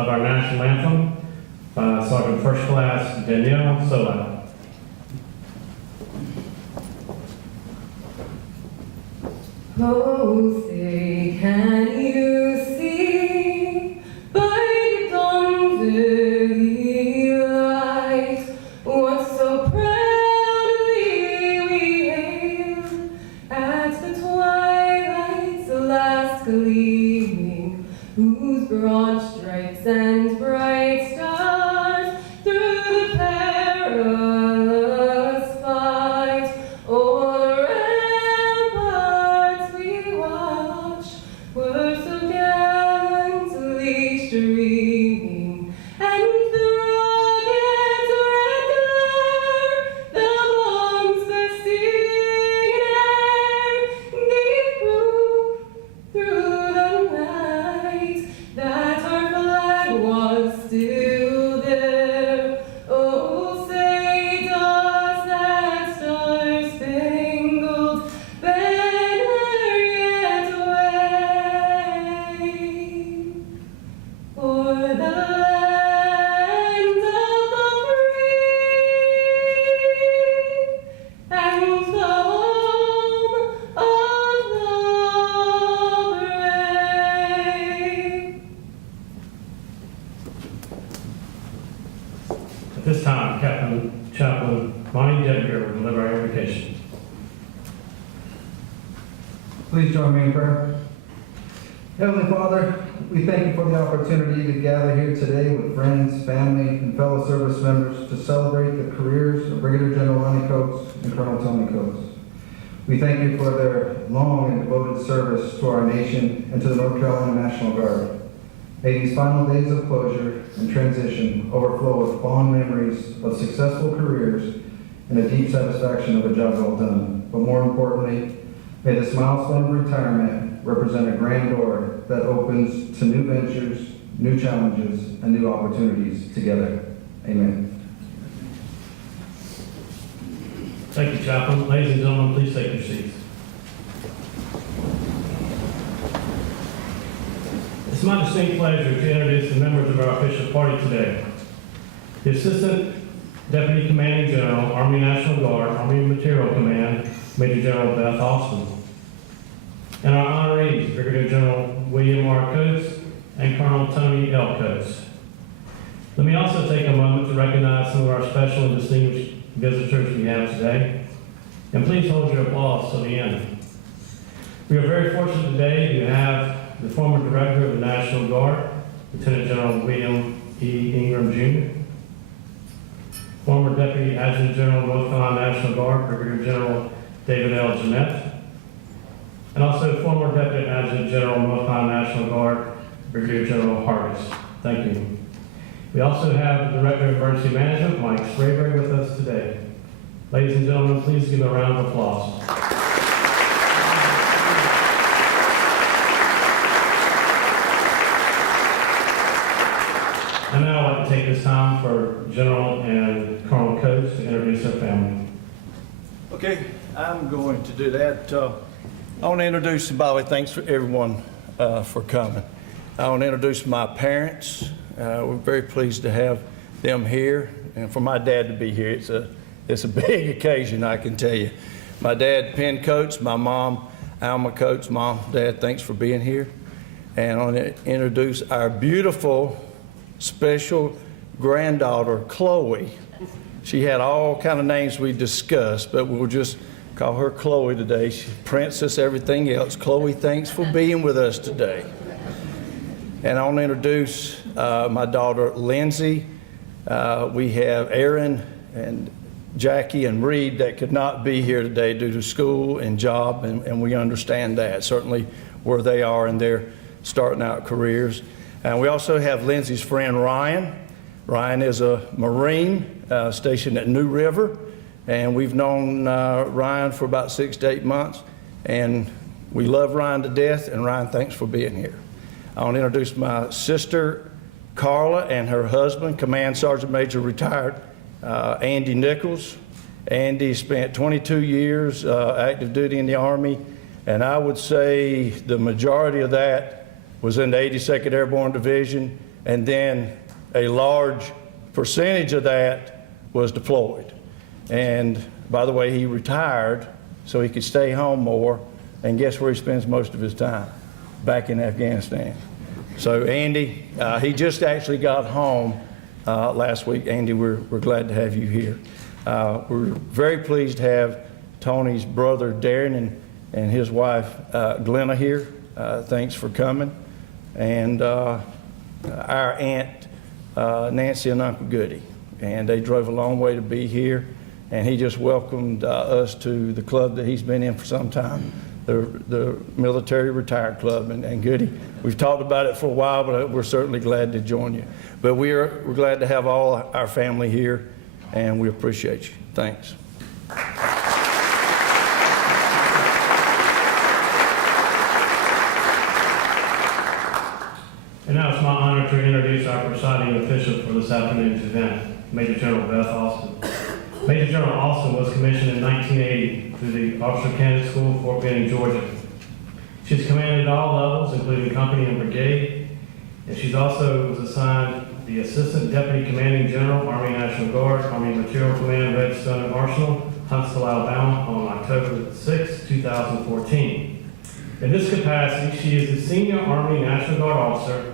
of our national anthem by Sergeant First Class Danielle Sola. Oh, say, can you see by the dawn's early light what so proudly we hailed at the twilight's last gleaming, whose broad stripes and bright stars through the perilous fight o'er the ramparts we watched were so gallantly streaming, and the rocket's red glare, the bombs bursting in air, gave proof through the night that our flag was still there. Oh, say does that star-spangled banner yet wave for the land of the free and the home of the brave? At this time, Captain Chaplain Bonnie Dedeker will deliver our invocation. Please join me in prayer. Heavenly Father, we thank you for the opportunity to gather here today with friends, family, and fellow service members to celebrate the careers of Brigadier General Raleigh Coates and Colonel Toni Coates. We thank you for their long and devoted service to our nation and to the North Carolina National Guard. May these final days of closure and transition overflow with fond memories of successful careers and a deep satisfaction of a job well done. But more importantly, may this milestone of retirement represent a grand door that opens to new ventures, new challenges, and new opportunities together. Amen. Thank you, Chaplain. Ladies and gentlemen, please take your seats. It's my distinct pleasure to introduce the members of our official party today. The Assistant Deputy Commanding General, Army National Guard, Army Material Command, Major General Beth Austin. And our honorees, Brigadier General William R. Coates and Colonel Toni L. Coates. Let me also take a moment to recognize some of our special and distinguished visitors we have today. And please hold your applause till the end. We are very fortunate today to have the former Director of the National Guard, Lieutenant General William E. Ingram, Jr., former Deputy Adjutant General, North Carolina National Guard, Brigadier General David L. Jeanette, and also former Deputy Adjutant General, North Carolina National Guard, Brigadier General Hargis. Thank you. We also have the Director of Emergency Management, Mike Sprayberry, with us today. Ladies and gentlemen, please give a round of applause. And now I'd like to take this time for General and Colonel Coates to introduce their family. Okay, I'm going to do that. I want to introduce, by the way, thanks for everyone for coming. I want to introduce my parents. We're very pleased to have them here, and for my dad to be here, it's a big occasion, I can tell you. My dad, Penn Coates, my mom, Alma Coates. Mom, Dad, thanks for being here. And I want to introduce our beautiful, special granddaughter, Chloe. She had all kind of names we discussed, but we'll just call her Chloe today. She's princess, everything else. Chloe, thanks for being with us today. And I want to introduce my daughter, Lindsay. We have Aaron and Jackie and Reed that could not be here today due to school and job, and we understand that, certainly where they are in their starting out careers. And we also have Lindsay's friend, Ryan. Ryan is a Marine stationed at New River, and we've known Ryan for about 6 to 8 months, and we love Ryan to death, and Ryan, thanks for being here. I want to introduce my sister, Carla, and her husband, Command Sergeant Major retired Andy Nichols. Andy spent 22 years active duty in the Army, and I would say the majority of that was in the 82nd Airborne Division, and then a large percentage of that was deployed. And by the way, he retired so he could stay home more, and guess where he spends most of his time? Back in Afghanistan. So Andy, he just actually got home last week. Andy, we're glad to have you here. We're very pleased to have Toni's brother Darren and his wife Glenna here. Thanks for coming. And our aunt Nancy and Uncle Goody. And they drove a long way to be here. And he just welcomed us to the club that he's been in for some time, the Military Retired Club. And Goody, we've talked about it for a while, but we're certainly glad to join you. But we're glad to have all our family here, and we appreciate you. Thanks. And now it's my honor to introduce our presiding official for this afternoon's event, Major General Beth Austin. Major General Austin was commissioned in 1980 through the Officer Candidate School, Fort Benning, Georgia. She's commanded at all levels, including company and brigade, and she's also was assigned the Assistant Deputy Commanding General, Army National Guard, Army Material Command, Redstone and Arsenal, Huntsville, Alabama, on October 6, 2014. In this capacity, she is the Senior Army National Guard officer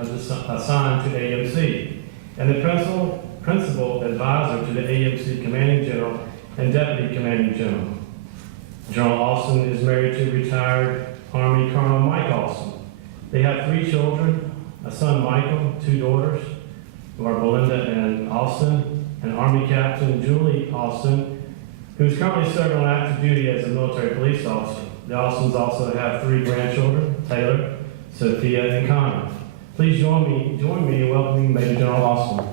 assigned to AMC, and the principal advisor to the AMC Commanding General and Deputy Commanding General. General Austin is married to retired Army Colonel Mike Austin. They have 3 children, a son Michael, 2 daughters, who are Belinda and Austin, and Army Captain Julie Austin, who is currently serving on active duty as a military police officer. The Austins also have 3 grandchildren, Taylor, Sophia, and Connor. Please join me in welcoming Major General Austin.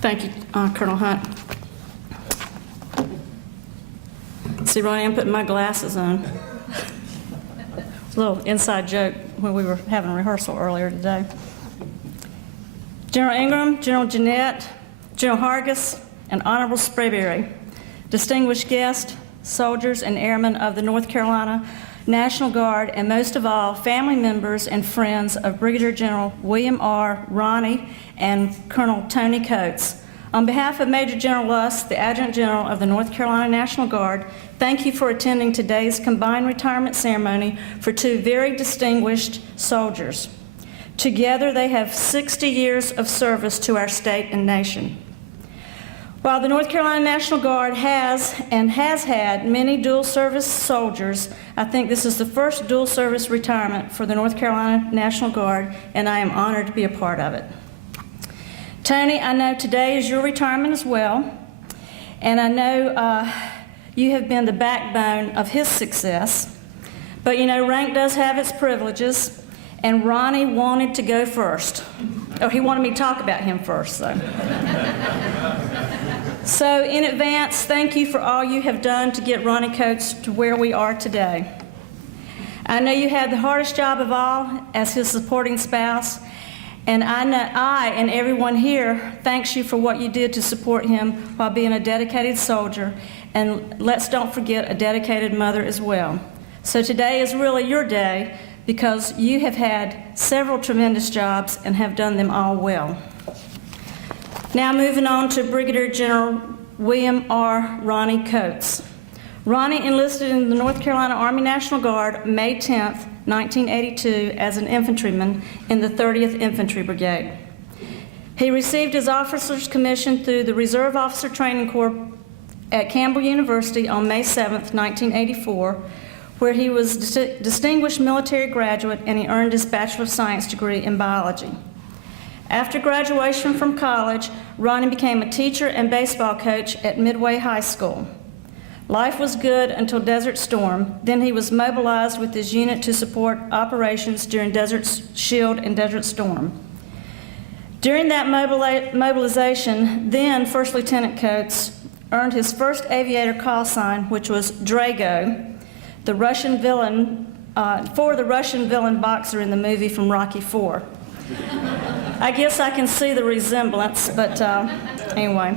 Thank you, Colonel Hunt. See, Ronnie, I'm putting my glasses on. It's a little inside joke when we were having rehearsal earlier today. General Ingram, General Jeanette, General Hargis, and Honorable Sprayberry, distinguished guests, soldiers, and airmen of the North Carolina National Guard, and most of all, family members and friends of Brigadier General William R. Ronnie and Colonel Toni Coates. On behalf of Major General Luss, the Adjutant General of the North Carolina National Guard, thank you for attending today's combined retirement ceremony for 2 very distinguished soldiers. Together, they have 60 years of service to our state and nation. While the North Carolina National Guard has had many dual service soldiers, I think this is the first dual service retirement for the North Carolina National Guard, and I am honored to be a part of it. Toni, I know today is your retirement as well, and I know you have been the backbone of his success, but you know, rank does have its privileges, and Ronnie wanted to go first. Oh, he wanted me to talk about him first, though. So in advance, thank you for all you have done to get Ronnie Coates to where we are today. I know you had the hardest job of all as his supporting spouse, and I know I and everyone here thanks you for what you did to support him while being a dedicated soldier, and let's don't forget a dedicated mother as well. So today is really your day because you have had several tremendous jobs and have done them all well. Now moving on to Brigadier General William R. Ronnie Coates. Ronnie enlisted in the North Carolina Army National Guard May 10th, 1982 as an infantryman in the 30th Infantry Brigade. He received his officer's commission through the Reserve Officer Training Corps at Campbell University on May 7th, 1984, where he was distinguished military graduate and he earned his Bachelor of Science degree in biology. After graduation from college, Ronnie became a teacher and baseball coach at Midway High School. Life was good until Desert Storm. Then he was mobilized with his unit to support operations during Desert Shield and Desert Storm. During that mobilization, then First Lieutenant Coates earned his first aviator call sign, which was Drago, the Russian villain, for the Russian villain boxer in the movie from Rocky IV. I guess I can see the resemblance, but anyway.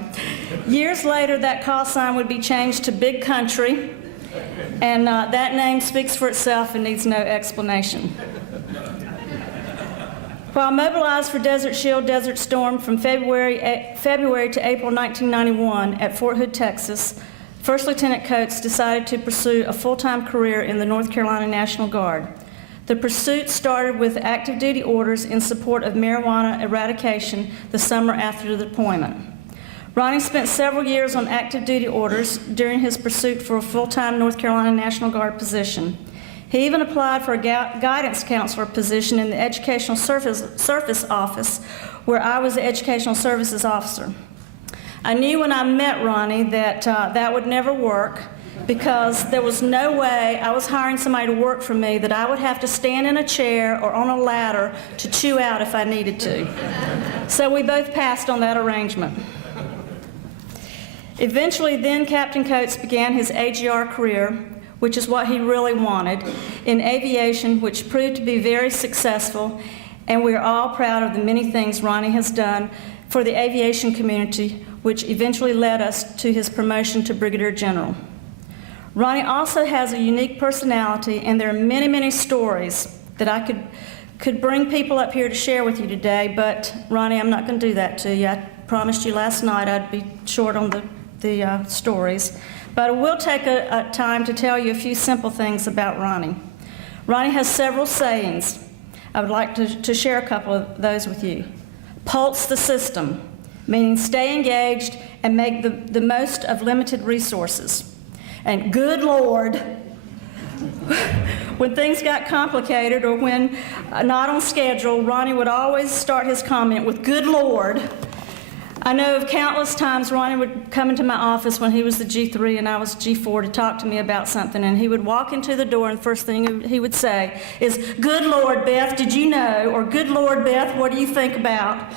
Years later, that call sign would be changed to Big Country, And that name speaks for itself and needs no explanation. While mobilized for Desert Shield, Desert Storm from February to April 1991 at Fort Hood, Texas, First Lieutenant Coates decided to pursue a full-time career in the North Carolina National Guard. The pursuit started with active duty orders in support of marijuana eradication the summer after the deployment. Ronnie spent several years on active duty orders during his pursuit for a full-time North Carolina National Guard position. He even applied for a guidance counselor position in the Educational Service Office, where I was the Educational Services Officer. I knew when I met Ronnie that that would never work, because there was no way I was hiring somebody to work for me that I would have to stand in a chair or on a ladder to chew out if I needed to. So we both passed on that arrangement. Eventually, then Captain Coates began his AGR career, which is what he really wanted, in aviation, which proved to be very successful, and we are all proud of the many things Ronnie has done for the aviation community, which eventually led us to his promotion to Brigadier General. Ronnie also has a unique personality, and there are many, many stories that I could bring people up here to share with you today, but Ronnie, I'm not going to do that to you. I promised you last night I'd be short on the stories. But I will take a time to tell you a few simple things about Ronnie. Ronnie has several sayings. I would like to share a couple of those with you. Pulse the system, meaning stay engaged and make the most of limited resources. And good Lord, when things got complicated or when not on schedule, Ronnie would always start his comment with good Lord. I know of countless times Ronnie would come into my office when he was the G3 and I was G4 to talk to me about something, and he would walk into the door and the first thing he would say is, "Good Lord, Beth, did you know?" or "Good Lord, Beth, what do you think about?"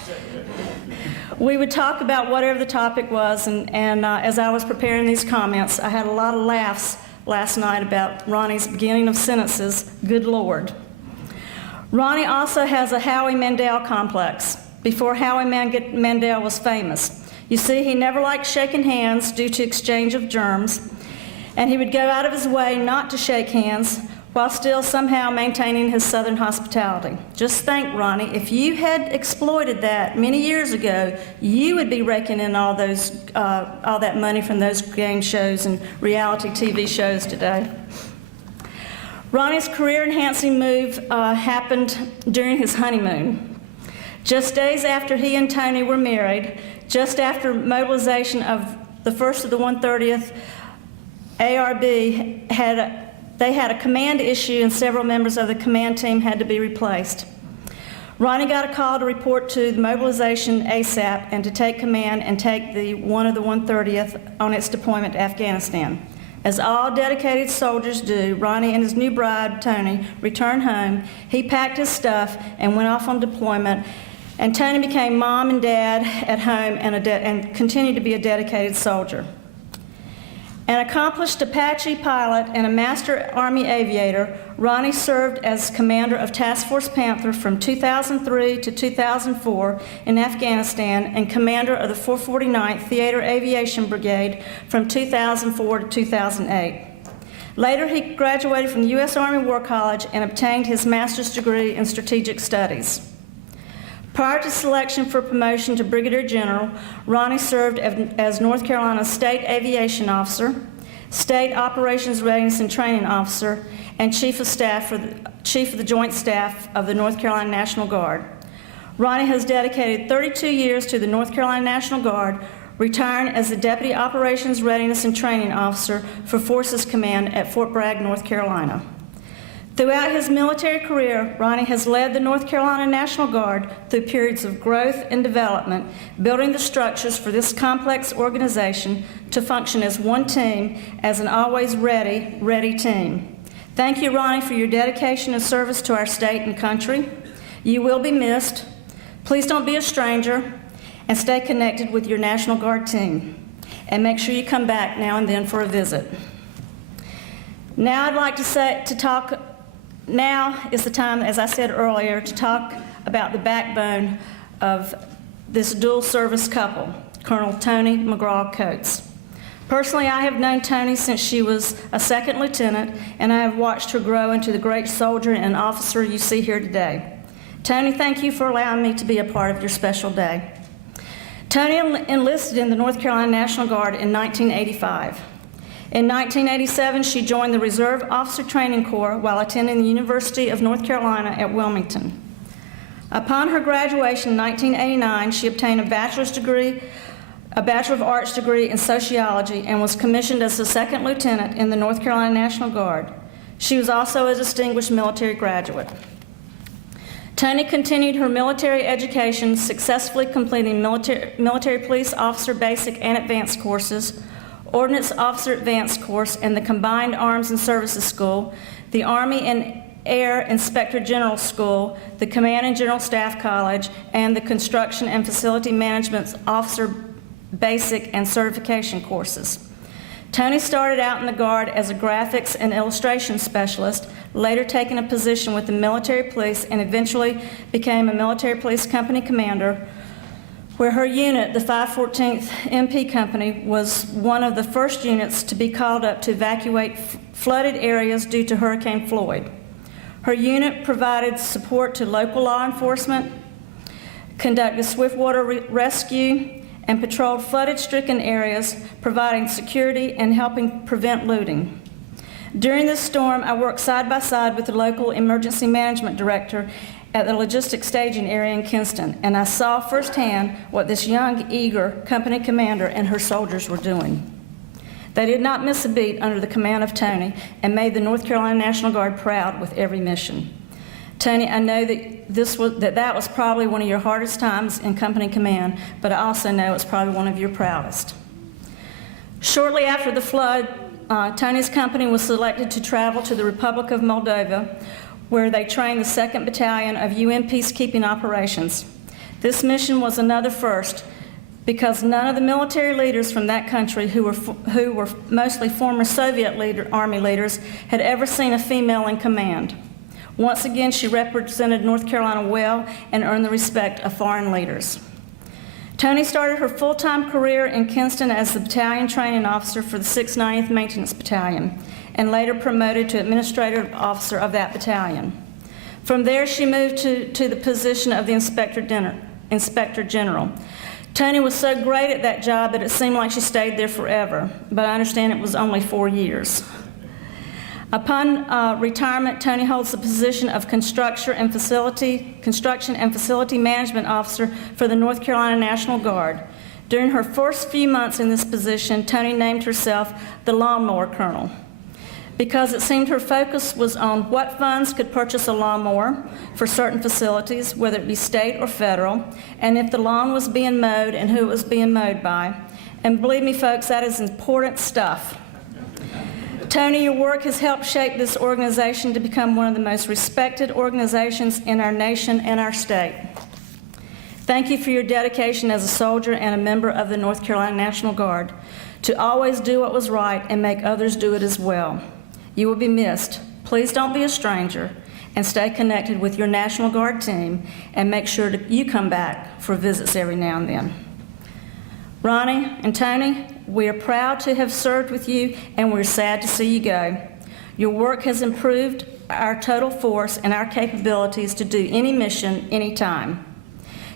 We would talk about whatever the topic was, and as I was preparing these comments, I had a lot of laughs last night about Ronnie's beginning of sentences, "Good Lord." Ronnie also has a Howie Mandel complex. Before Howie Mandel was famous. You see, he never liked shaking hands due to exchange of germs, and he would go out of his way not to shake hands while still somehow maintaining his Southern hospitality. Just think, Ronnie, if you had exploited that many years ago, you would be raking in all that money from those game shows and reality TV shows today. Ronnie's career-enhancing move happened during his honeymoon. Just days after he and Toni were married, just after mobilization of the 1st of the 130th ARB, they had a command issue and several members of the command team had to be replaced. Ronnie got a call to report to the mobilization ASAP and to take command and take the 1 of the 130th on its deployment to Afghanistan. As all dedicated soldiers do, Ronnie and his new bride, Toni, returned home. He packed his stuff and went off on deployment. And Toni became mom and dad at home and continued to be a dedicated soldier. An accomplished Apache pilot and a master Army aviator, Ronnie served as commander of Task Force Panther from 2003 to 2004 in Afghanistan and commander of the 449th Theater Aviation Brigade from 2004 to 2008. Later, he graduated from the U.S. Army War College and obtained his master's degree in strategic studies. Prior to selection for promotion to Brigadier General, Ronnie served as North Carolina's State Aviation Officer, State Operations Readiness and Training Officer, and Chief of the Joint Staff of the North Carolina National Guard. Ronnie has dedicated 32 years to the North Carolina National Guard, retiring as the Deputy Operations Readiness and Training Officer for Forces Command at Fort Bragg, North Carolina. Throughout his military career, Ronnie has led the North Carolina National Guard through periods of growth and development, building the structures for this complex organization to function as one team, as an always ready team. Thank you, Ronnie, for your dedication and service to our state and country. You will be missed. Please don't be a stranger, and stay connected with your National Guard team. And make sure you come back now and then for a visit. Now I'd like Now is the time, as I said earlier, to talk about the backbone of this dual service couple, Colonel Toni McGraw Coates. Personally, I have known Toni since she was a second lieutenant, and I have watched her grow into the great soldier and officer you see here today. Toni, thank you for allowing me to be a part of your special day. Toni enlisted in the North Carolina National Guard in 1985. In 1987, she joined the Reserve Officer Training Corps while attending the University of North Carolina at Wilmington. Upon her graduation in 1989, she obtained a Bachelor of Arts degree in sociology and was commissioned as a second lieutenant in the North Carolina National Guard. She was also a distinguished military graduate. Toni continued her military education, successfully completing military police officer basic and advanced courses, Ordnance Officer Advanced course, and the Combined Arms and Services School, the Army and Air Inspector General School, the Command and General Staff College, and the Construction and Facility Management Officer Basic and Certification courses. Toni started out in the Guard as a graphics and illustration specialist, later taking a position with the military police, and eventually became a military police company commander, where her unit, the 514th MP Company, was one of the first units to be called up to evacuate flooded areas due to Hurricane Floyd. Her unit provided support to local law enforcement, conducted swiftwater rescue, and patrolled flooded-stricken areas, providing security and helping prevent looting. During this storm, I worked side by side with the local emergency management director at the logistics staging area in Kinston, and I saw firsthand what this young, eager company commander and her soldiers were doing. They did not miss a beat under the command of Toni and made the North Carolina National Guard proud with every mission. Toni, I know that was probably one of your hardest times in company command, but I also know it's probably one of your proudest. Shortly after the flood, Toni's company was selected to travel to the Republic of Moldova, where they trained the 2nd Battalion of UN peacekeeping operations. This mission was another first, because none of the military leaders from that country, who were mostly former Soviet Army leaders, had ever seen a female in command. Once again, she represented North Carolina well and earned the respect of foreign leaders. Toni started her full-time career in Kinston as the battalion training officer for the 690th Maintenance Battalion, and later promoted to administrative officer of that battalion. From there, she moved to the position of the Inspector General. Toni was so great at that job that it seemed like she stayed there forever, but I understand it was only 4 years. Upon retirement, Toni holds the position of Construction and Facility Management Officer for the North Carolina National Guard. During her first few months in this position, Toni named herself the Lawnmower Colonel, because it seemed her focus was on what funds could purchase a lawnmower for certain facilities, whether it be state or federal, and if the lawn was being mowed and who it was being mowed by. And believe me, folks, that is important stuff. Toni, your work has helped shape this organization to become one of the most respected organizations in our nation and our state. Thank you for your dedication as a soldier and a member of the North Carolina National Guard, to always do what was right and make others do it as well. You will be missed. Please don't be a stranger, and stay connected with your National Guard team, and make sure you come back for visits every now and then. Ronnie and Toni, we are proud to have served with you, and we're sad to see you go. Your work has improved our total force and our capabilities to do any mission, anytime.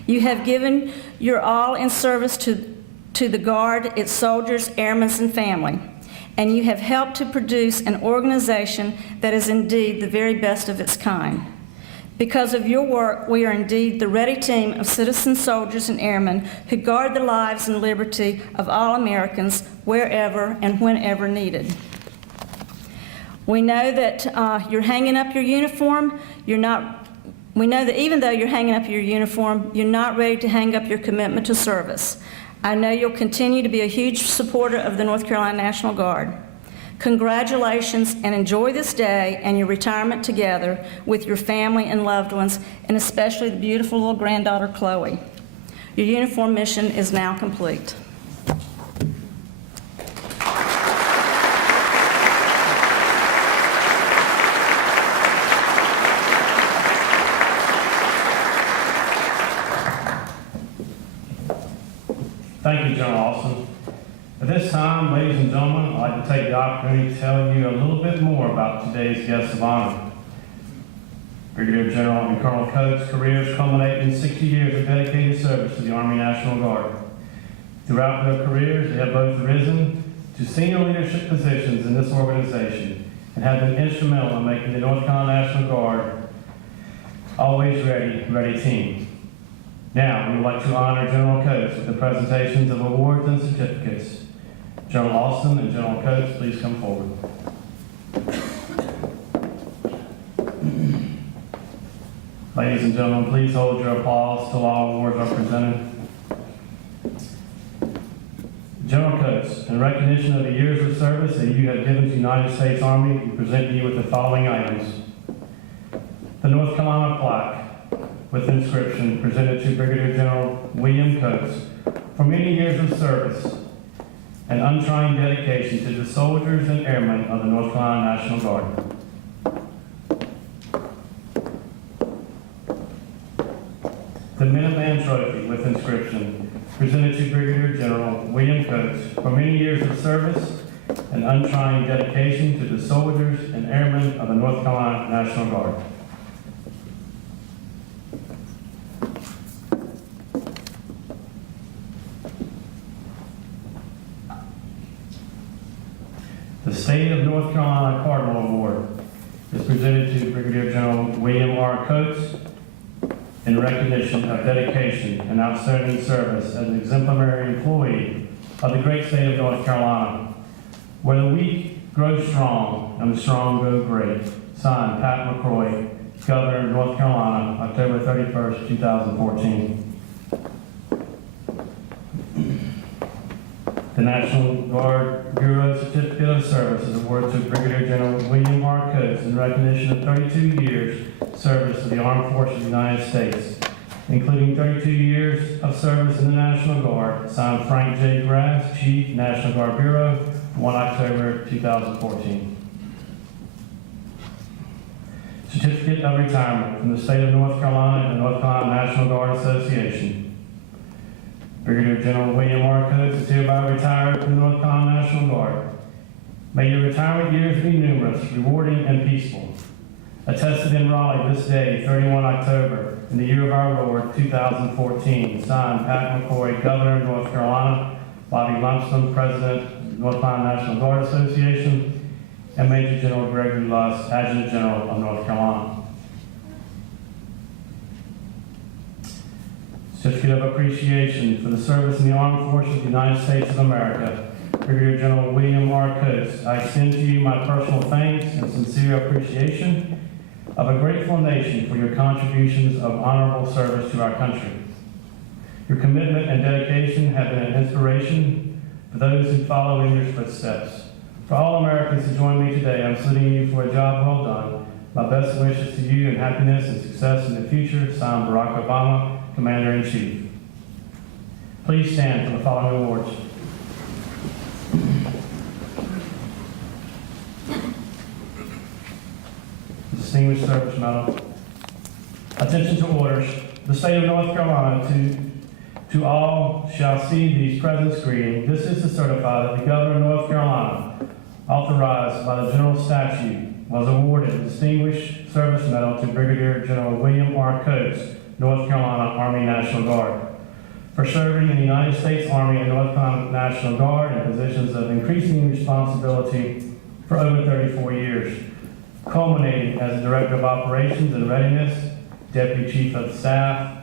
You have given your all in service to the Guard, its soldiers, airmen, and family, and you have helped to produce an organization that is indeed the very best of its kind. Because of your work, we are indeed the ready team of citizen soldiers and airmen who guard the lives and liberty of all Americans wherever and whenever needed. We know that you're hanging up your uniform. We know that even though you're hanging up your uniform, you're not ready to hang up your commitment to service. I know you'll continue to be a huge supporter of the North Carolina National Guard. Congratulations, and enjoy this day and your retirement together with your family and loved ones, and especially the beautiful little granddaughter, Chloe. Your uniform mission is now complete. Thank you, General Austin. At this time, ladies and gentlemen, I'd like to take the opportunity to tell you a little bit more about today's guests of honor. Brigadier General and Colonel Coates' careers culminate in 60 years of dedicated service to the Army National Guard. Throughout their careers, they have both risen to senior leadership positions in this organization and have been instrumental in making the North Carolina National Guard always ready team. Now, we would like to honor General Coates with the presentations of awards and certificates. General Austin and General Coates, please come forward. Ladies and gentlemen, please hold your applause till all awards are presented. General Coates, in recognition of the years of service that you have given to the United States Army, we present you with the following items. The North Carolina plaque with inscription presented to Brigadier General William Coates for many years of service and untrying dedication to the soldiers and airmen of the North Carolina National Guard. The Minuteman Trophy with inscription presented to Brigadier General William Coates for many years of service and untrying dedication to the soldiers and airmen of the North Carolina National Guard. The State of North Carolina Cardinal Award is presented to Brigadier General William R. Coates in recognition of dedication and outstanding service as an exemplary employee of the great state of North Carolina, where the weak grow strong and the strong grow great. Signed, Pat McCroy, Governor of North Carolina, October 31st, 2014. The National Guard Bureau Certificate of Service is awarded to Brigadier General William R. Coates in recognition of 32 years service to the Armed Forces of the United States, including 32 years of service in the National Guard. Signed, Frank J. Grass, Chief, National Guard Bureau, 1 October 2014. Certificate of Retirement from the State of North Carolina and the North Carolina National Guard Association. Brigadier General William R. Coates is hereby retired from the North Carolina National Guard. May your retirement years be numerous, rewarding, and peaceful. Attested in Raleigh this day, 31 October, in the year of our Lord, 2014. Signed, Pat McCroy, Governor of North Carolina, Bobby Lumsden, President, North Carolina National Guard Association, and Major General Gregory Luss, Adjutant General of North Carolina. Certificate of Appreciation for the service in the Armed Forces of the United States of America. Brigadier General William R. Coates, I extend to you my personal thanks and sincere appreciation of a grateful nation for your contributions of honorable service to our country. Your commitment and dedication have been an inspiration for those who follow in your footsteps. For all Americans who join me today, I'm saluting you for a job well done. My best wishes to you and happiness and success in the future. Signed, Barack Obama, Commander-in-Chief. Please stand for the following awards. Distinguished Service Medal. Attention to orders. The State of North Carolina, to all shall see these present screening. This is to certify that the Governor of North Carolina, authorized by the General Statute, was awarded the Distinguished Service Medal to Brigadier General William R. Coates, North Carolina Army National Guard, for serving in the United States Army and North Carolina National Guard in positions of increasing responsibility for over 34 years, culminating as Director of Operations and Readiness, Deputy Chief of Staff,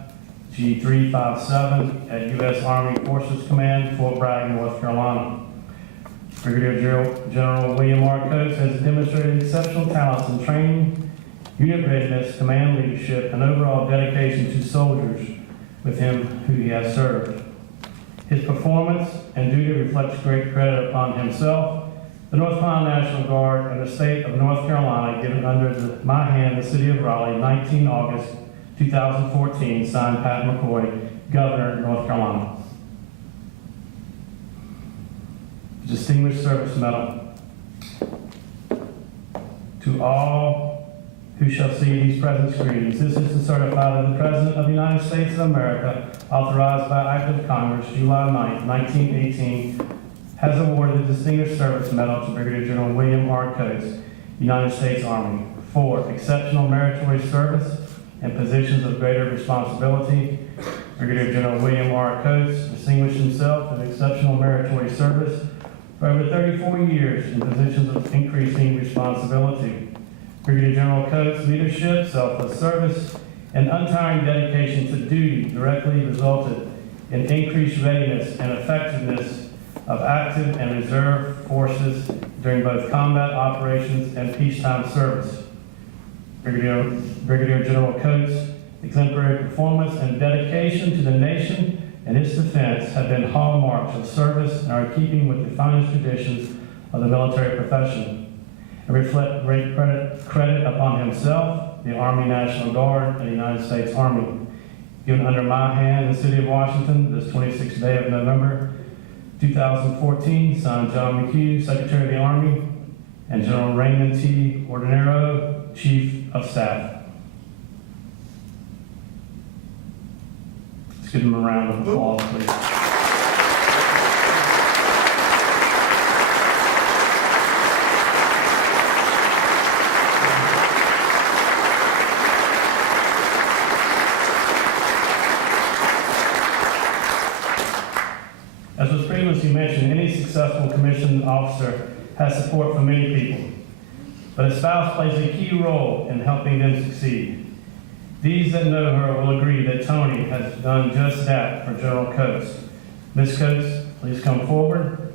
G357 at U.S. Army Forces Command, Fort Bragg, North Carolina. Brigadier General William R. Coates has demonstrated exceptional talents in training, unit readiness, command leadership, and overall dedication to soldiers with him who he has served. His performance and duty reflects great credit upon himself, the North Carolina National Guard, and the state of North Carolina, given under my hand the city of Raleigh, 19 August 2014, signed Pat McCroy, Governor of North Carolina. Distinguished Service Medal. To all who shall see these present screenings, this is to certify that the President of the United States of America, authorized by Act of Congress, July 9, 1918, has awarded the Distinguished Service Medal to Brigadier General William R. Coates, United States Army, for exceptional meritorious service and positions of greater responsibility. Brigadier General William R. Coates distinguished himself with exceptional meritorious service for over 34 years in positions of increasing responsibility. Brigadier General Coates' leadership, selfless service, and untiring dedication to duty directly resulted in increased readiness and effectiveness of active and reserve forces during both combat operations and peacetime service. Brigadier General Coates' exemplary performance and dedication to the nation and its defense have been hallmarks of service and are in keeping with the finest traditions of the military profession, and reflect great credit upon himself, the Army National Guard, and the United States Army. Given under my hand in the city of Washington this 26th day of November 2014, signed John McHugh, Secretary of the Army, and General Raymond T. Ordinero, Chief of Staff. Let's give them a round of applause, please. As was previously mentioned, any successful commissioned officer has support from many people, but a spouse plays a key role in helping them succeed. These that know her will agree that Toni has done just that for General Coates. Ms. Coates, please come forward.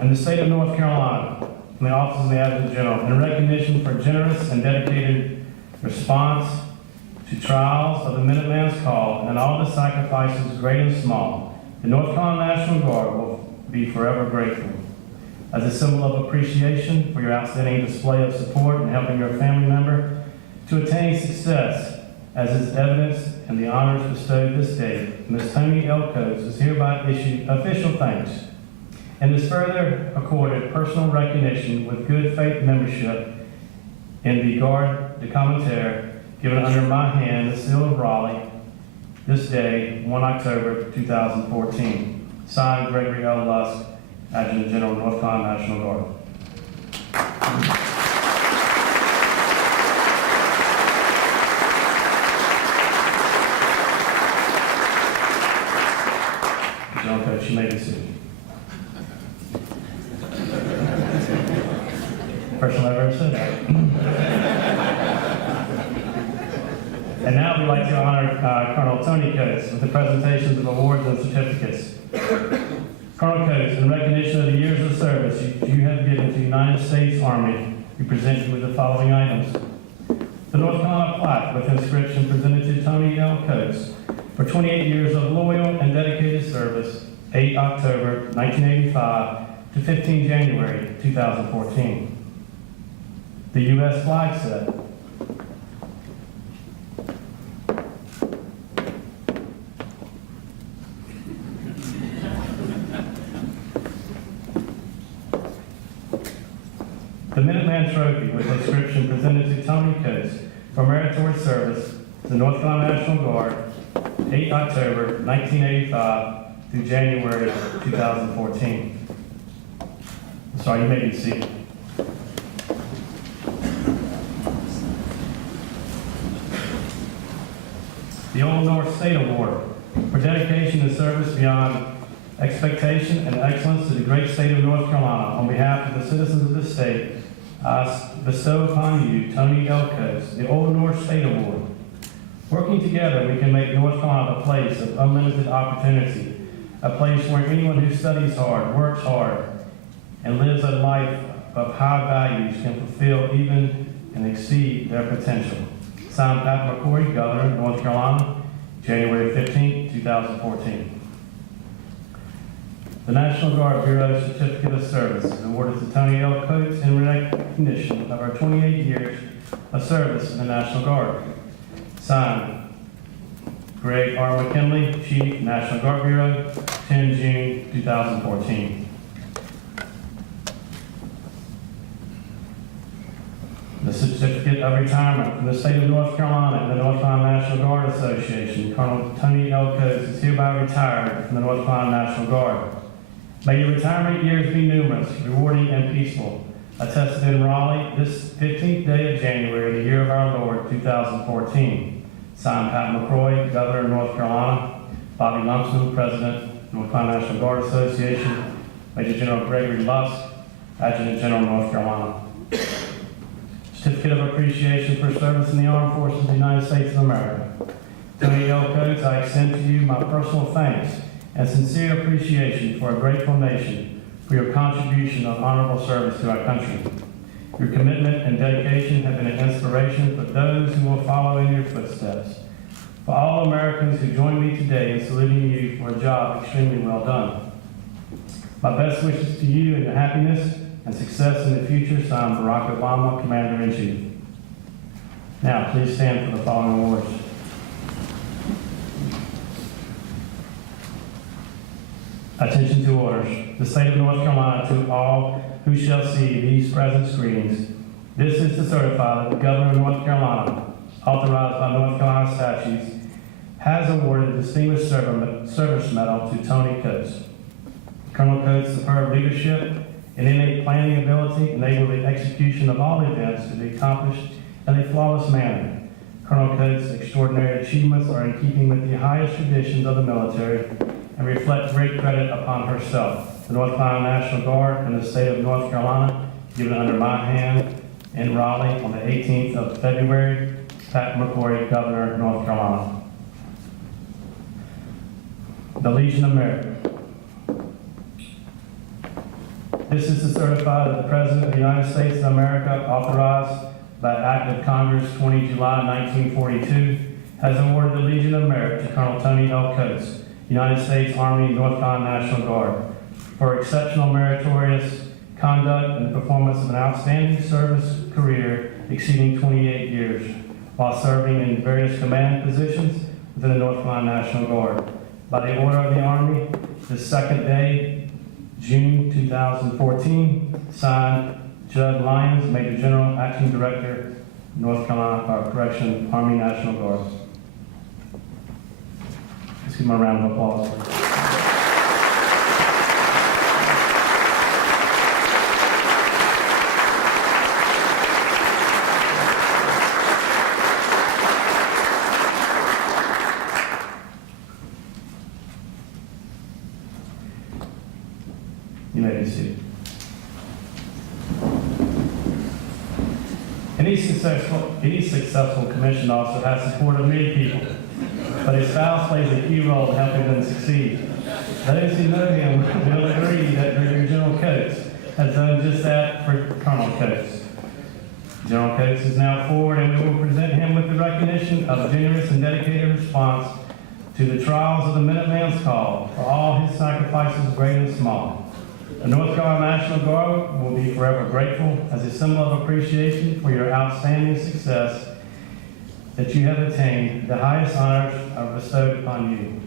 In the state of North Carolina, from the Office of the Adjutant General, in recognition for generous and dedicated response to trials of the Minuteman's Call and all the sacrifices, great and small, the North Carolina National Guard will be forever grateful. As a symbol of appreciation for your outstanding display of support in helping your family member to attain success, as is evidenced in the honors bestowed this day, Ms. Toni L. Coates is hereby issued official thanks and is further accorded personal recognition with good faith membership in the Garde de Commentaire, given under my hand the seal of Raleigh, this day, 1 October 2014. Signed, Gregory L. Lusk, Adjutant General, North Carolina National Guard. General Coates, you may be seated. First time I've ever said that. And now we'd like to honor Colonel Toni Coates with the presentations of awards and certificates. Colonel Coates, in recognition of the years of service you have given to the United States Army, we present you with the following items. The North Carolina plaque with inscription presented to Toni L. Coates for 28 years of loyal and dedicated service, 8 October 1985 to 15 January 2014. The U.S. flag set. The Minuteman Trophy with inscription presented to Toni Coates for meritorious service to the North Carolina National Guard, 8 October 1985 through January 2014. Sorry, you may be seated. The Old North State Award for dedication to service beyond expectation and excellence to the great state of North Carolina. On behalf of the citizens of this state, I bestow upon you, Toni L. Coates, the Old North State Award. Working together, we can make North Carolina a place of unlimited opportunity, a place where anyone who studies hard, works hard, and lives a life of high values can fulfill even and exceed their potential. Signed, Pat McCoy, Governor of North Carolina, January 15, 2014. The National Guard Bureau Certificate of Service is awarded to Toni L. Coates in recognition of her 28 years of service in the National Guard. Signed, Greg R. McKinley, Chief, National Guard Bureau, 10 June 2014. The Certificate of Retirement from the State of North Carolina and the North Carolina National Guard Association. Colonel Toni L. Coates is hereby retired from the North Carolina National Guard. May your retirement years be numerous, rewarding, and peaceful. Attested in Raleigh, this 15th day of January, the year of our Lord, 2014. Signed, Pat McCroy, Governor of North Carolina. Bobby Lumpson, President, North Carolina National Guard Association. Major General Gregory Lusk, Adjutant General, North Carolina. Certificate of Appreciation for Service in the Armed Forces of the United States of America. Toni L. Coates, I extend to you my personal thanks and sincere appreciation for a grateful nation for your contribution of honorable service to our country. Your commitment and dedication have been an inspiration for those who will follow in your footsteps. For all Americans who join me today in saluting you for a job extremely well done. My best wishes to you and your happiness and success in the future, signed Barack Obama, Commander-in-Chief. Now, please stand for the following awards. Attention to orders. The state of North Carolina, to all who shall see these present screenings, this is to certify that the Governor of North Carolina, authorized by North Carolina statutes, has awarded the Distinguished Service Medal to Toni Coates. Colonel Coates' superb leadership and innate planning ability enabled the execution of all events to be accomplished in a flawless manner. Colonel Coates' extraordinary achievements are in keeping with the highest traditions of the military and reflect great credit upon herself, the North Carolina National Guard, and the state of North Carolina, given under my hand in Raleigh on the 18th of February, Pat McCroy, Governor of North Carolina. The Legion of Merit. This is to certify that the President of the United States of America, authorized by Act of Congress 20 July 1942, has awarded the Legion of Merit to Colonel Toni L. Coates, United States Army North Carolina National Guard, for exceptional meritorious conduct and the performance of an outstanding service career exceeding 28 years, while serving in various command positions within the North Carolina National Guard. By the order of the Army, the second day, June 2014, signed Judd Lyons, Major General, Acting Director, North Carolina, Army National Guard. Let's give him a round of applause. You may be seated. Any successful commissioned officer has support of many people, but his spouse plays a key role in helping them succeed. Those who know him will agree that Brigadier General Coates has done just that for Colonel Coates. General Coates is now forward, and we will present him with the recognition of a generous and dedicated response to the trials of the Minuteman's Call for all his sacrifices, great and small. The North Carolina National Guard will be forever grateful as a symbol of appreciation for your outstanding success that you have attained. The highest honors are bestowed upon you.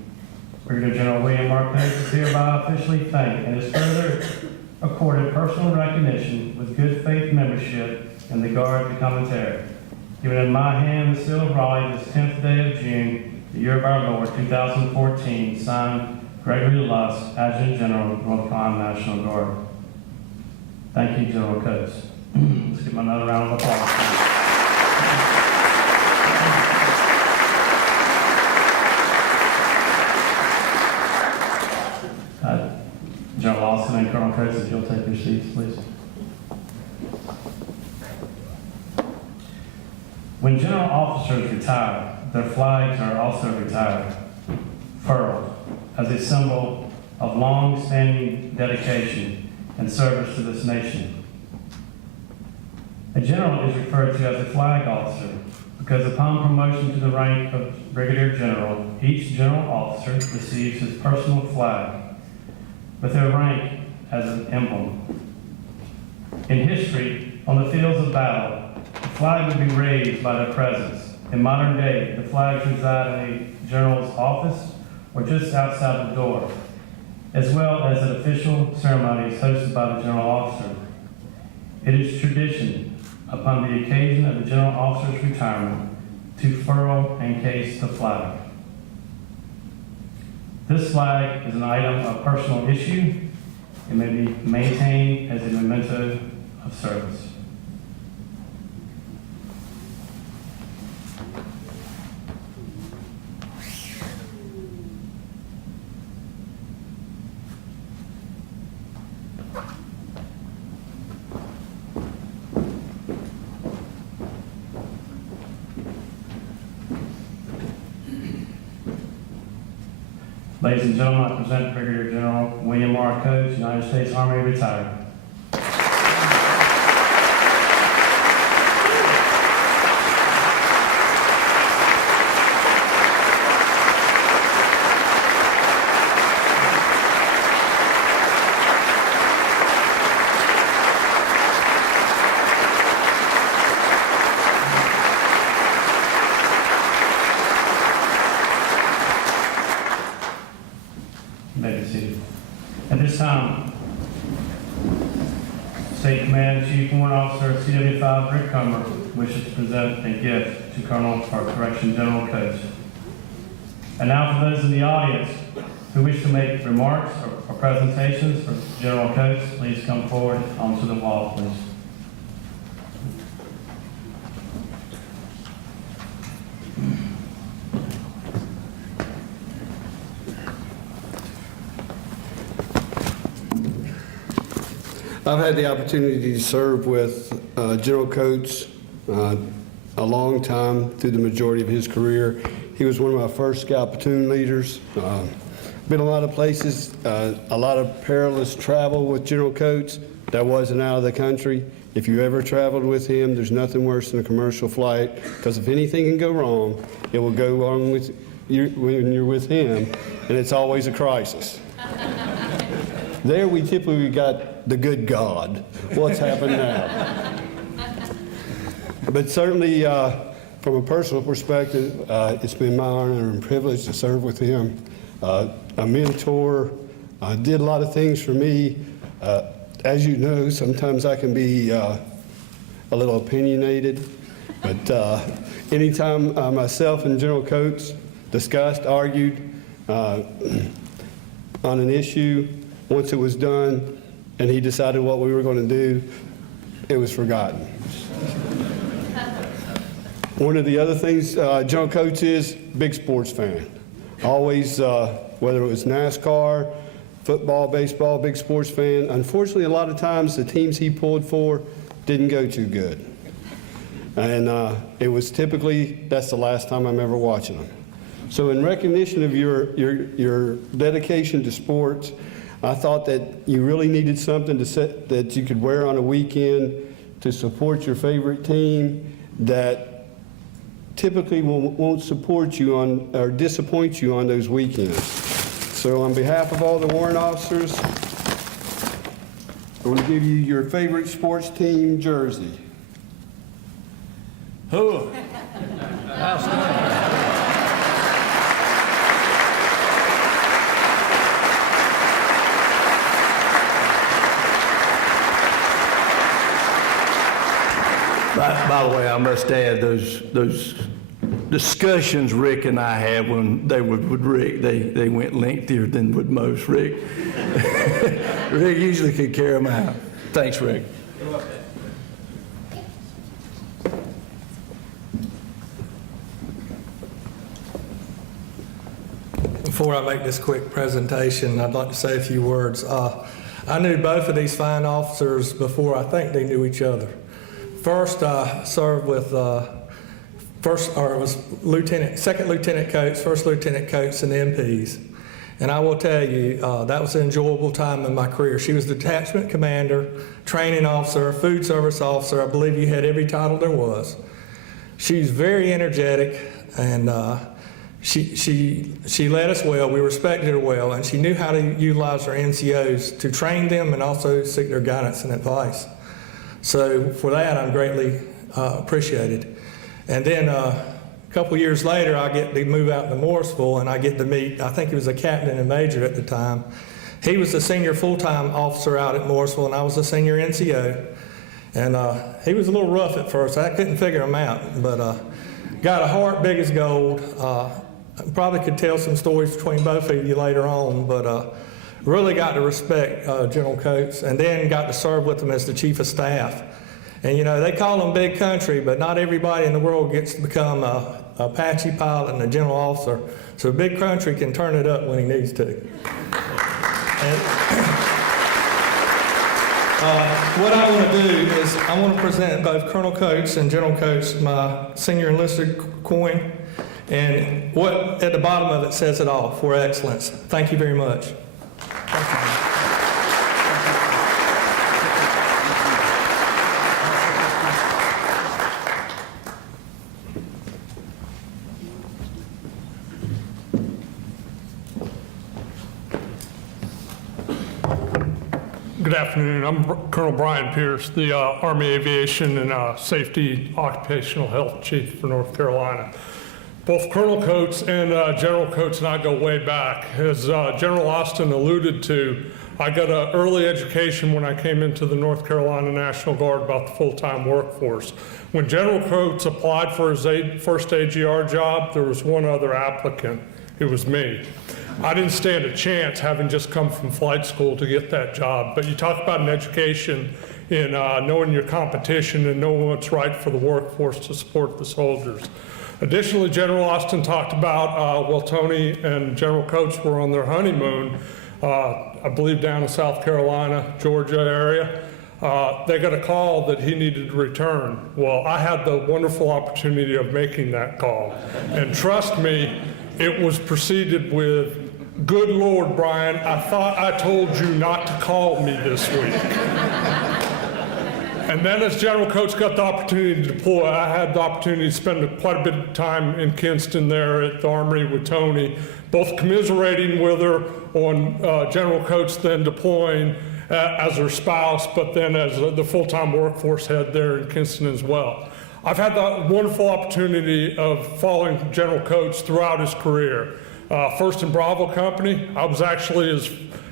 Brigadier General William R. Coates is hereby officially thanked and is further accorded personal recognition with good faith membership in the Guard to Commentary. Given in my hand the seal of Raleigh this 10th day of June, the year of our Lord, 2014, signed Gregory Lusk, Adjutant General, North Carolina National Guard. Thank you, General Coates. Let's give him another round of applause. General Lawson and Colonel Coates, if you'll take your seats, please. When general officers retire, their flags are also retired, furled, as a symbol of long-standing dedication and service to this nation. A general is referred to as a flag officer because upon promotion to the rank of Brigadier General, each general officer receives his personal flag with their rank as an emblem. In history, on the fields of battle, the flag would be raised by their presence. In modern day, the flags reside in a general's office or just outside the door, as well as at official ceremonies hosted by the general officer. It is tradition, upon the occasion of the general officer's retirement, to furl and case the flag. This flag is an item of personal issue and may be maintained as a memento of service. Ladies and gentlemen, I present Brigadier General William R. Coates, United States Army, retired. At this time, State Command Chief Warrant Officer CW5 Rick Comer wishes to present a gift to Colonel or Correction General Coates. And now for those in the audience who wish to make remarks or presentations for General Coates, please come forward onto the wall, please. I've had the opportunity to serve with General Coates a long time through the majority of his career. He was one of my first scout platoon leaders. Been a lot of places, a lot of perilous travel with General Coates that wasn't out of the country. If you ever traveled with him, there's nothing worse than a commercial flight, because if anything can go wrong, it will go wrong with you when you're with him, and it's always a crisis. There we typically got the good God. What's happened now? But certainly, from a personal perspective, it's been my honor and privilege to serve with him. A mentor, did a lot of things for me. As you know, sometimes I can be a little opinionated, but anytime myself and General Coates discussed, argued on an issue, once it was done and he decided what we were going to do, it was forgotten. One of the other things, General Coates is big sports fan. Always, whether it was NASCAR, football, baseball, big sports fan. Unfortunately, a lot of times the teams he pulled for didn't go too good. And it was typically, that's the last time I'm ever watching them. So in recognition of your dedication to sports, I thought that you really needed something that you could wear on a weekend to support your favorite team that typically won't support you on or disappoint you on those weekends. So on behalf of all the warrant officers, I want to give you your favorite sports team jersey. Oh. By the way, I must add those discussions Rick and I had when they were with Rick, they went lengthier than with most. Rick usually could carry them out. Thanks, Rick. Before I make this quick presentation, I'd like to say a few words. I knew both of these fine officers before I think they knew each other. First, I served with it was Second Lieutenant Coates, First Lieutenant Coates, and MPs. And I will tell you, that was an enjoyable time in my career. She was the detachment commander, training officer, food service officer. I believe you had every title there was. She's very energetic, and she led us well. We respected her well, and she knew how to utilize her NCOs to train them and also seek their guidance and advice. So for that, I'm greatly appreciated. And then a couple years later, I get to move out to Morrisville, and I get to meet, I think he was a captain and major at the time. He was the senior full-time officer out at Morrisville, and I was the senior NCO. And he was a little rough at first. I couldn't figure him out, but got a heart big as gold. Probably could tell some stories between both of you later on, but really got to respect General Coates, and then got to serve with him as the Chief of Staff. And they call them big country, but not everybody in the world gets to become a Apache pilot and a general officer. So big country can turn it up when he needs to. And what I want to do is I want to present both Colonel Coates and General Coates my senior enlisted coin, and what at the bottom of it says it all, for excellence. Thank you very much. Good afternoon. I'm Colonel Brian Pierce, the Army Aviation and Safety Occupational Health Chief for North Carolina. Both Colonel Coates and General Coates and I go way back. As General Austin alluded to, I got an early education when I came into the North Carolina National Guard about the full-time workforce. When General Coates applied for his first AGR job, there was one other applicant. It was me. I didn't stand a chance, having just come from flight school, to get that job. But you talk about an education in knowing your competition and knowing what's right for the workforce to support the soldiers. Additionally, General Austin talked about, while Toni and General Coates were on their honeymoon, I believe down in South Carolina, Georgia area, they got a call that he needed to return. Well, I had the wonderful opportunity of making that call. And trust me, it was preceded with, "Good Lord, Brian, I thought I told you not to call me this week." And then as General Coates got the opportunity to deploy, I had the opportunity to spend quite a bit of time in Kinston there at the Armory with Toni, both commiserating with her on General Coates then deploying as her spouse, but then as the full-time workforce head there in Kinston as well. I've had the wonderful opportunity of following General Coates throughout his career. First in Bravo Company, I was actually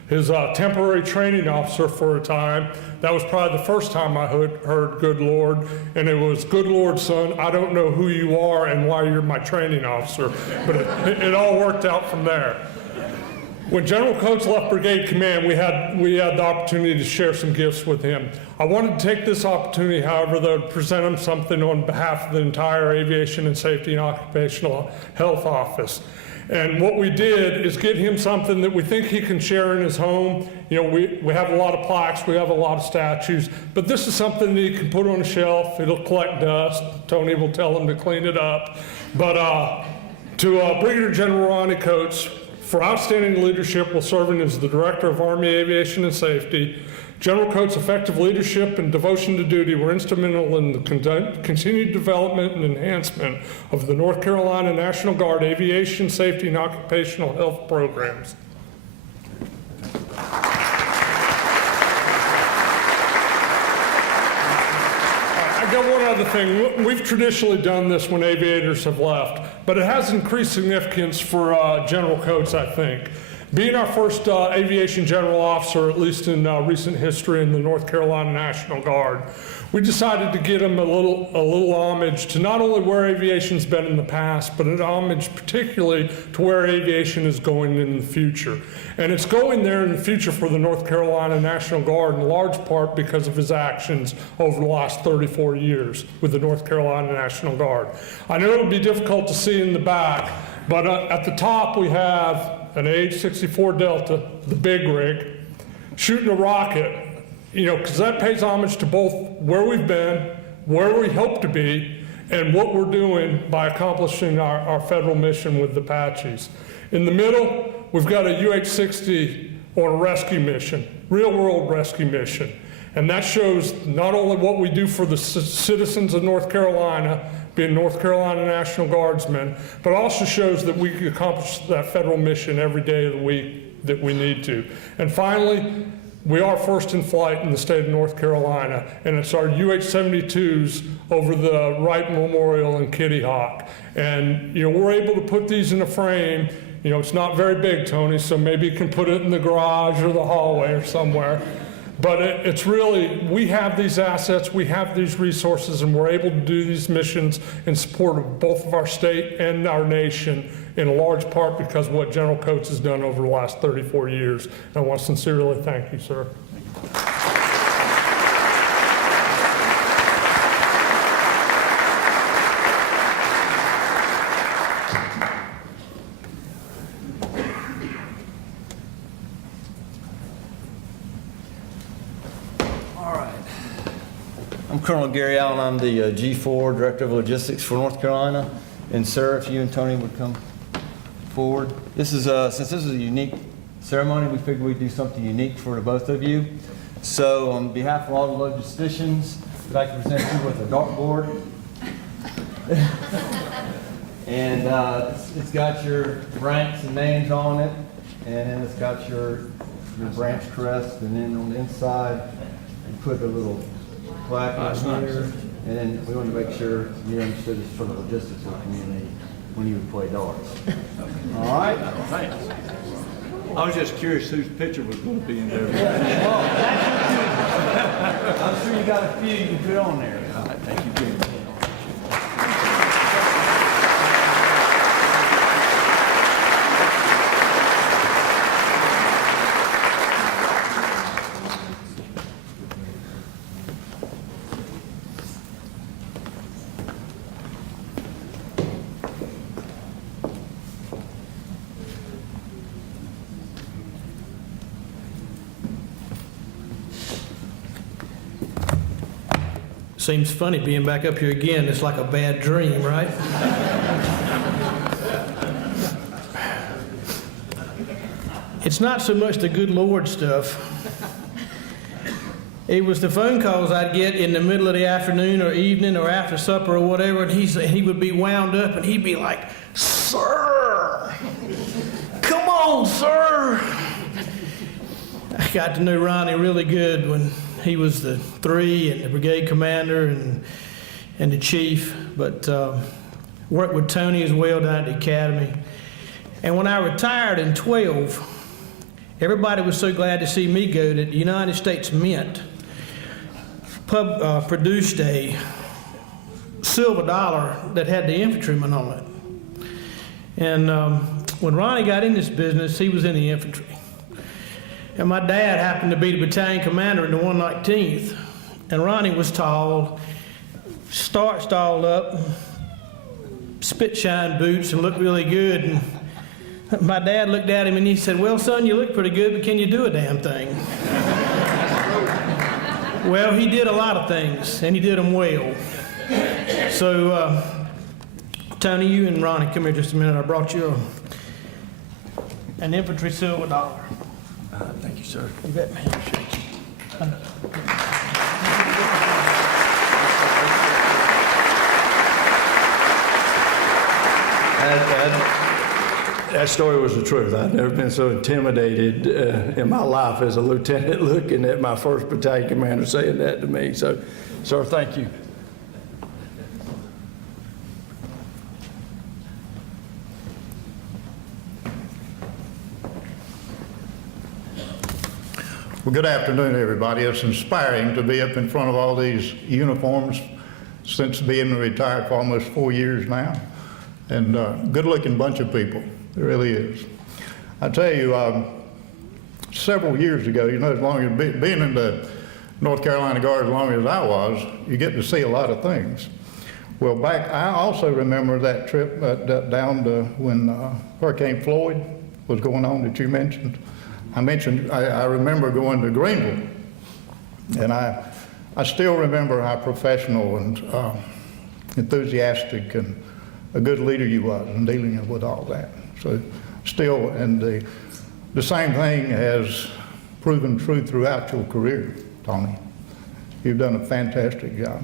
his temporary training officer for a time. That was probably the first time I heard "Good Lord," and it was, "Good Lord, son, I don't know who you are and why you're my training officer," but it all worked out from there. When General Coates left Brigade Command, we had the opportunity to share some gifts with him. I wanted to take this opportunity, however, though, to present him something on behalf of the entire Aviation and Safety and Occupational Health Office. And what we did is get him something that we think he can share in his home. We have a lot of plaques, we have a lot of statues, but this is something that he can put on a shelf. It'll collect dust. Toni will tell him to clean it up. But to Brigadier General Ronnie Coates, for outstanding leadership while serving as the Director of Army Aviation and Safety, General Coates' effective leadership and devotion to duty were instrumental in the continued development and enhancement of the North Carolina National Guard Aviation Safety and Occupational Health programs. I got one other thing. We've traditionally done this when aviators have left, but it has increased significance for General Coates, I think. Being our first aviation general officer, at least in recent history in the North Carolina National Guard, we decided to get him a little homage to not only where aviation's been in the past, but an homage particularly to where aviation is going in the future. And it's going there in the future for the North Carolina National Guard in large part because of his actions over the last 34 years with the North Carolina National Guard. I know it'll be difficult to see in the back, but at the top we have an AH-64 Delta, the big rig, shooting a rocket, because that pays homage to both where we've been, where we hope to be, and what we're doing by accomplishing our federal mission with the Apaches. In the middle, we've got a UH-60 on a rescue mission, real-world rescue mission. And that shows not only what we do for the citizens of North Carolina, being North Carolina National Guardsmen, but also shows that we can accomplish that federal mission every day of the week that we need to. And finally, we are first in flight in the state of North Carolina, and it's our UH-72s over the Wright Memorial in Kitty Hawk. And we're able to put these in a frame. It's not very big, Toni, so maybe you can put it in the garage or the hallway or somewhere. But it's really, we have these assets, we have these resources, and we're able to do these missions in support of both of our state and our nation, in large part because of what General Coates has done over the last 34 years. And I want to sincerely thank you, sir. I'm Colonel Gary Allen. I'm the G4 Director of Logistics for North Carolina. And sir, if you and Toni would come forward. This is since this is a unique ceremony, we figured we'd do something unique for the both of you. So on behalf of all the logisticians, I'd like to present you with a dartboard. And it's got your ranks and names on it, and then it's got your branch crest, and then on the inside, you put a little plaque in here, and then we want to make sure you understood this for the logistics of the community when you would play darts. All right? Thanks. I was just curious whose picture was going to be in there. I'm sure you got a few you can put on there. All right, thank you, Jim. Seems funny being back up here again. It's like a bad dream, right? It's not so much the good Lord stuff. It was the phone calls I'd get in the middle of the afternoon or evening or after supper or whatever, and he would be wound up and he'd be like, "Sir, come on, sir." I got to know Ronnie really good when he was the 3 and the brigade commander and the chief, but worked with Toni as well down at the academy. And when I retired in 12, everybody was so glad to see me go that the United States Mint produced a silver dollar that had the infantryman on it. And when Ronnie got in this business, he was in the infantry. And my dad happened to be the battalion commander in the 119th. And Ronnie was tall, starched all up, spit shine boots, and looked really good. And my dad looked at him and he said, "Well, son, you look pretty good, but can you do a damn thing?" Well, he did a lot of things, and he did them well. So, Toni, you and Ronnie, come here just a minute. I brought you an infantry silver dollar. Thank you, sir. You bet, man. That story was the truth. I've never been so intimidated in my life as a lieutenant looking at my first battalion commander saying that to me. So, sir, thank you. Well, good afternoon, everybody. It's inspiring to be up in front of all these uniforms since being retired for almost 4 years now. And good-looking bunch of people. It really is. I tell you, several years ago, you know, as long as being in the North Carolina Guard as long as I was, you get to see a lot of things. Well, I also remember that trip down to when Hurricane Floyd was going on that you mentioned. I remember going to Greenville, and I still remember how professional and enthusiastic and a good leader you was in dealing with all that. So still, and the same thing has proven true throughout your career, Toni. You've done a fantastic job.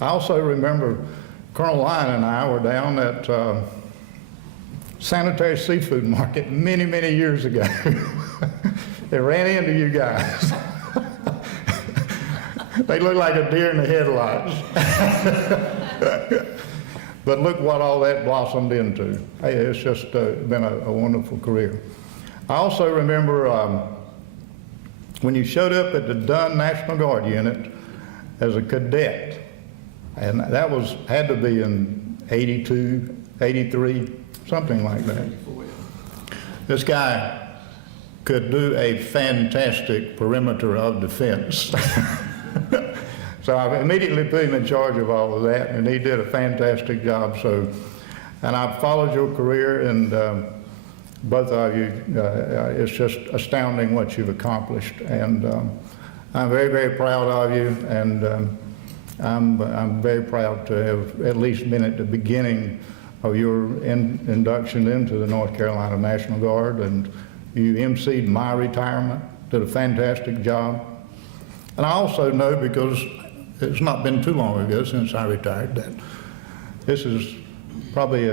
I also remember Colonel Lyon and I were down at Sanitary Seafood Market many, many years ago. They ran into you guys. They looked like a deer in the headlights. But look what all that blossomed into. Hey, it's just been a wonderful career. I also remember when you showed up at the Dunn National Guard unit as a cadet, and that had to be in 82, 83, something like that. This guy could do a fantastic perimeter of defense. So I immediately put him in charge of all of that, and he did a fantastic job. And I've followed your career, and both of you, it's just astounding what you've accomplished. And I'm very, very proud of you, and I'm very proud to have at least been at the beginning of your induction into the North Carolina National Guard, and you emceed my retirement, did a fantastic job. And I also know, because it's not been too long ago since I retired, that this is probably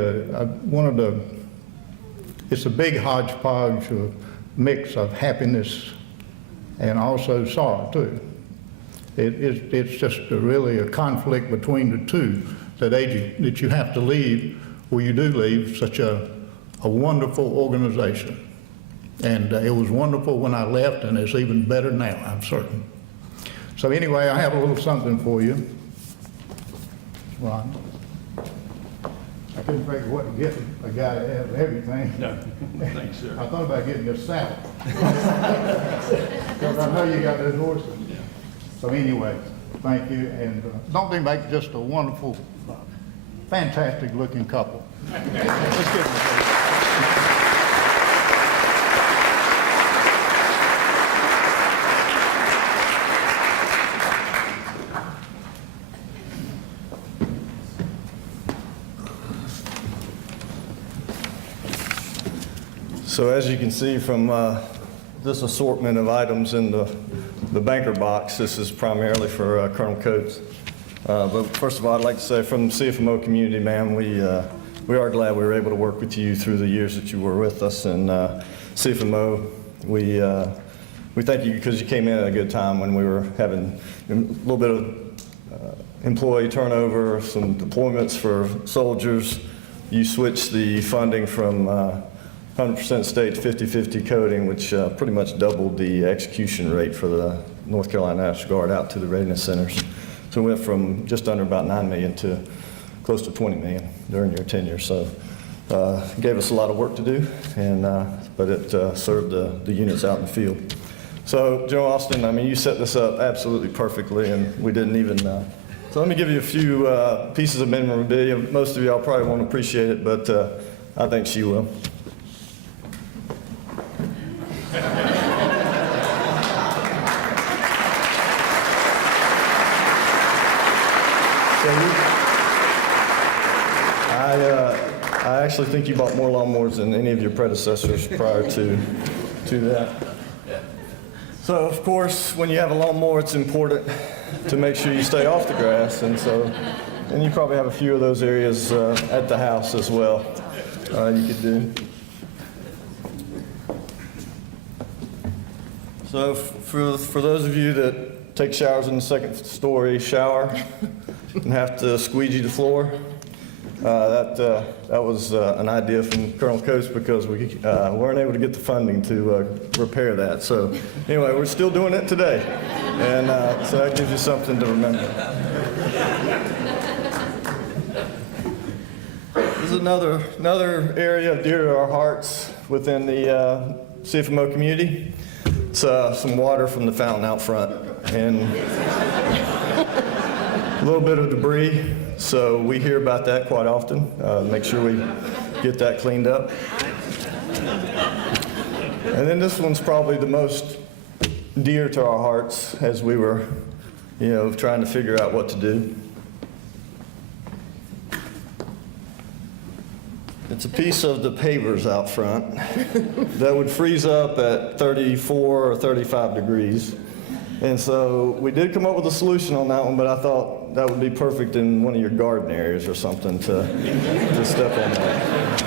it's a big hodgepodge of mix of happiness and also sorrow too. It's just really a conflict between the two that you have to leave, or you do leave such a wonderful organization. And it was wonderful when I left, and it's even better now, I'm certain. So anyway, I have a little something for you. Ron, I couldn't figure what to get a guy that has everything. No, thanks, sir. I thought about getting a saddle. Because I know you got those horses. Yeah. So anyway, thank you, and don't they make just a wonderful, fantastic looking couple? Let's give them a So as you can see from this assortment of items in the banker box, this is primarily for Colonel Coates. But first of all, I'd like to say from the CFMO community, man, we are glad we were able to work with you through the years that you were with us. And CFMO, we thank you because you came in at a good time when we were having a little bit of employee turnover, some deployments for soldiers. You switched the funding from 100% state to 50-50 coding, which pretty much doubled the execution rate for the North Carolina National Guard out to the readiness centers. So we went from just under about 9 million to close to 20 million during your tenure. So it gave us a lot of work to do, and but it served the units out in the field. So General Austin, I mean, you set this up absolutely perfectly, and we didn't even, so let me give you a few pieces of memorabilia. Most of y'all probably won't appreciate it, but I think she will. I actually think you bought more lawnmowers than any of your predecessors prior to that. So, of course, when you have a lawnmower, it's important to make sure you stay off the grass, and you probably have a few of those areas at the house as well you could do. So, for those of you that take showers in the second story shower and have to squeegee the floor, that was an idea from Colonel Coates because we weren't able to get the funding to repair that. So anyway, we're still doing it today, and so that gives you something to remember. This is another area dear to our hearts within the CFMO community. It's some water from the fountain out front and a little bit of debris. So we hear about that quite often. Make sure we get that cleaned up. And then this one's probably the most dear to our hearts as we were, trying to figure out what to do. It's a piece of the pavers out front that would freeze up at 34 or 35 degrees. And so we did come up with a solution on that one, but I thought that would be perfect in one of your garden areas or something to step on that.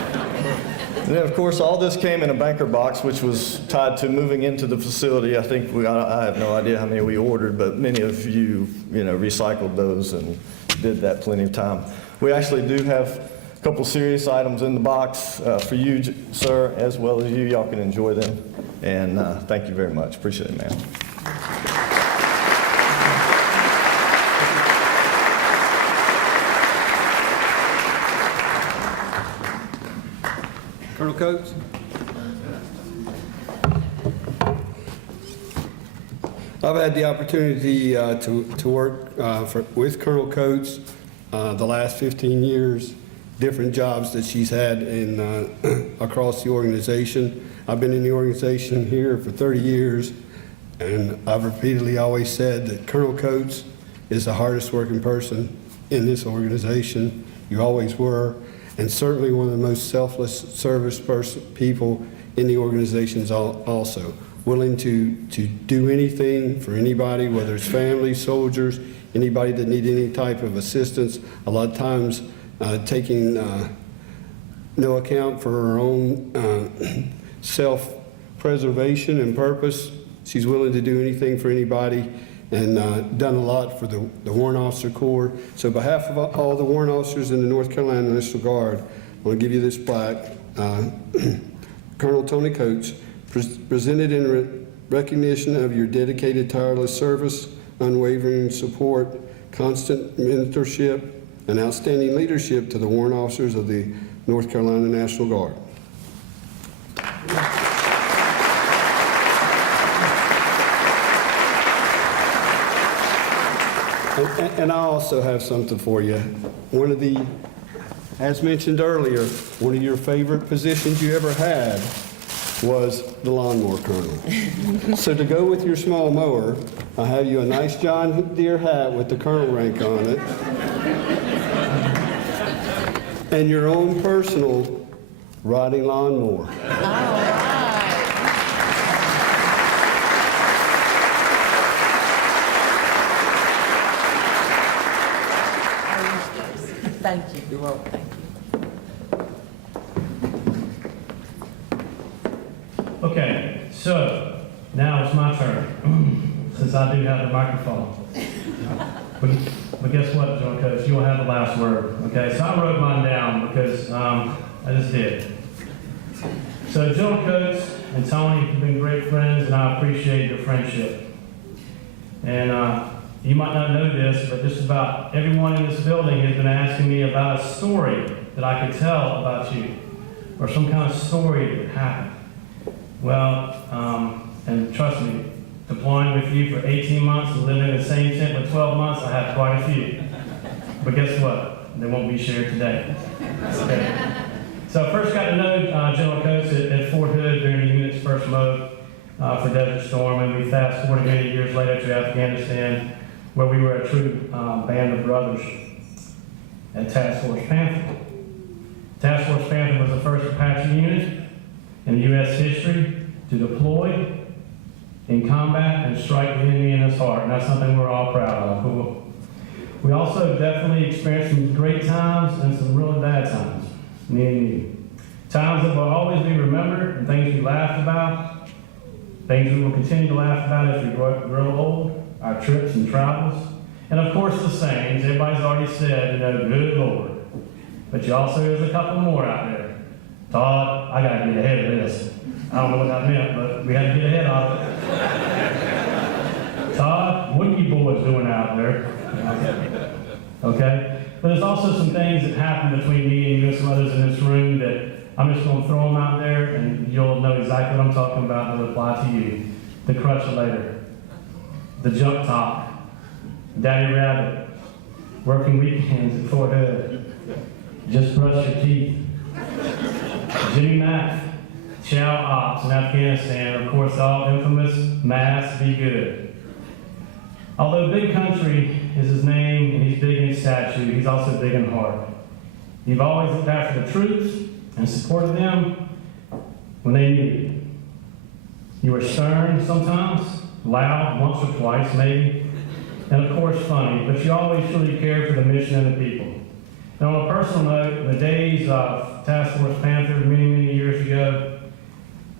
And then, of course, all this came in a banker box, which was tied to moving into the facility. I think I have no idea how many we ordered, but many of you, recycled those and did that plenty of time. We actually do have a couple serious items in the box for you, sir, as well as you. Y'all can enjoy them. And thank you very much. Appreciate it, man. Colonel Coates. I've had the opportunity to work with Colonel Coates the last 15 years, different jobs that she's had across the organization. I've been in the organization here for 30 years, and I've repeatedly always said that Colonel Coates is the hardest working person in this organization. You always were, and certainly one of the most selfless service people in the organization also. Willing to do anything for anybody, whether it's family, soldiers, anybody that need any type of assistance. A lot of times taking no account for her own self-preservation and purpose. She's willing to do anything for anybody, and done a lot for the Warrant Officer Corps. So on behalf of all the warrant officers in the North Carolina National Guard, I want to give you this plaque. Colonel Toni Coates, presented in recognition of your dedicated, tireless service, unwavering support, constant mentorship, and outstanding leadership to the warrant officers of the North Carolina National Guard. And I also have something for you. One of the, as mentioned earlier, one of your favorite positions you ever had was the lawnmower colonel. So to go with your small mower, I have you a nice John Deere hat with the colonel rank on it, and your own personal riding lawnmower. Thank you. You're welcome. Thank you. Okay, so now it's my turn, since I do have the microphone. But guess what, General Coates? You'll have the last word, okay? So I wrote mine down because I just did. So General Coates and Toni have been great friends, and I appreciate your friendship. And you might not know this, but just about everyone in this building has been asking me about a story that I could tell about you, or some kind of story that happened. Well, and trust me, deploying with you for 18 months and living in the same tent for 12 months, I have quite a few. But guess what? They won't be shared today. Okay. So I first got to know General Coates at Fort Hood during the unit's first mode for Desert Storm, and we fast forward many years later to Afghanistan, where we were a true band of brothers at Task Force Panther. Task Force Panther was the first Apache unit in U.S. history to deploy in combat and strike the enemy in his heart, and that's something we're all proud of. We also definitely experienced some great times and some really bad times, me and you. Times that will always be remembered, and things we laughed about, things we will continue to laugh about as we grow old, our trips and travels, and of course the sayings. Everybody's already said, good Lord. But you also, there's a couple more out there. Todd, I gotta get ahead of this. I don't know what that meant, but we had to get ahead of it. Todd, what are you boys doing out there? Okay? But there's also some things that happen between me and you and some others in this room that I'm just gonna throw them out there, and you'll know exactly what I'm talking about. They'll apply to you. The crutchulator, the jump top, Daddy Rabbit, working weekends at Fort Hood, just brush your teeth, Jimmy Mack, Chow Ops in Afghanistan, of course, all infamous Mass Be Good. Although Big Country is his name and he's big in statue, he's also big in heart. You've always looked after the troops and supported them when they needed it. You were stern sometimes, loud once or twice maybe, and of course funny, but you always truly cared for the mission and the people. And on a personal note, in the days of Task Force Panther many, many years ago,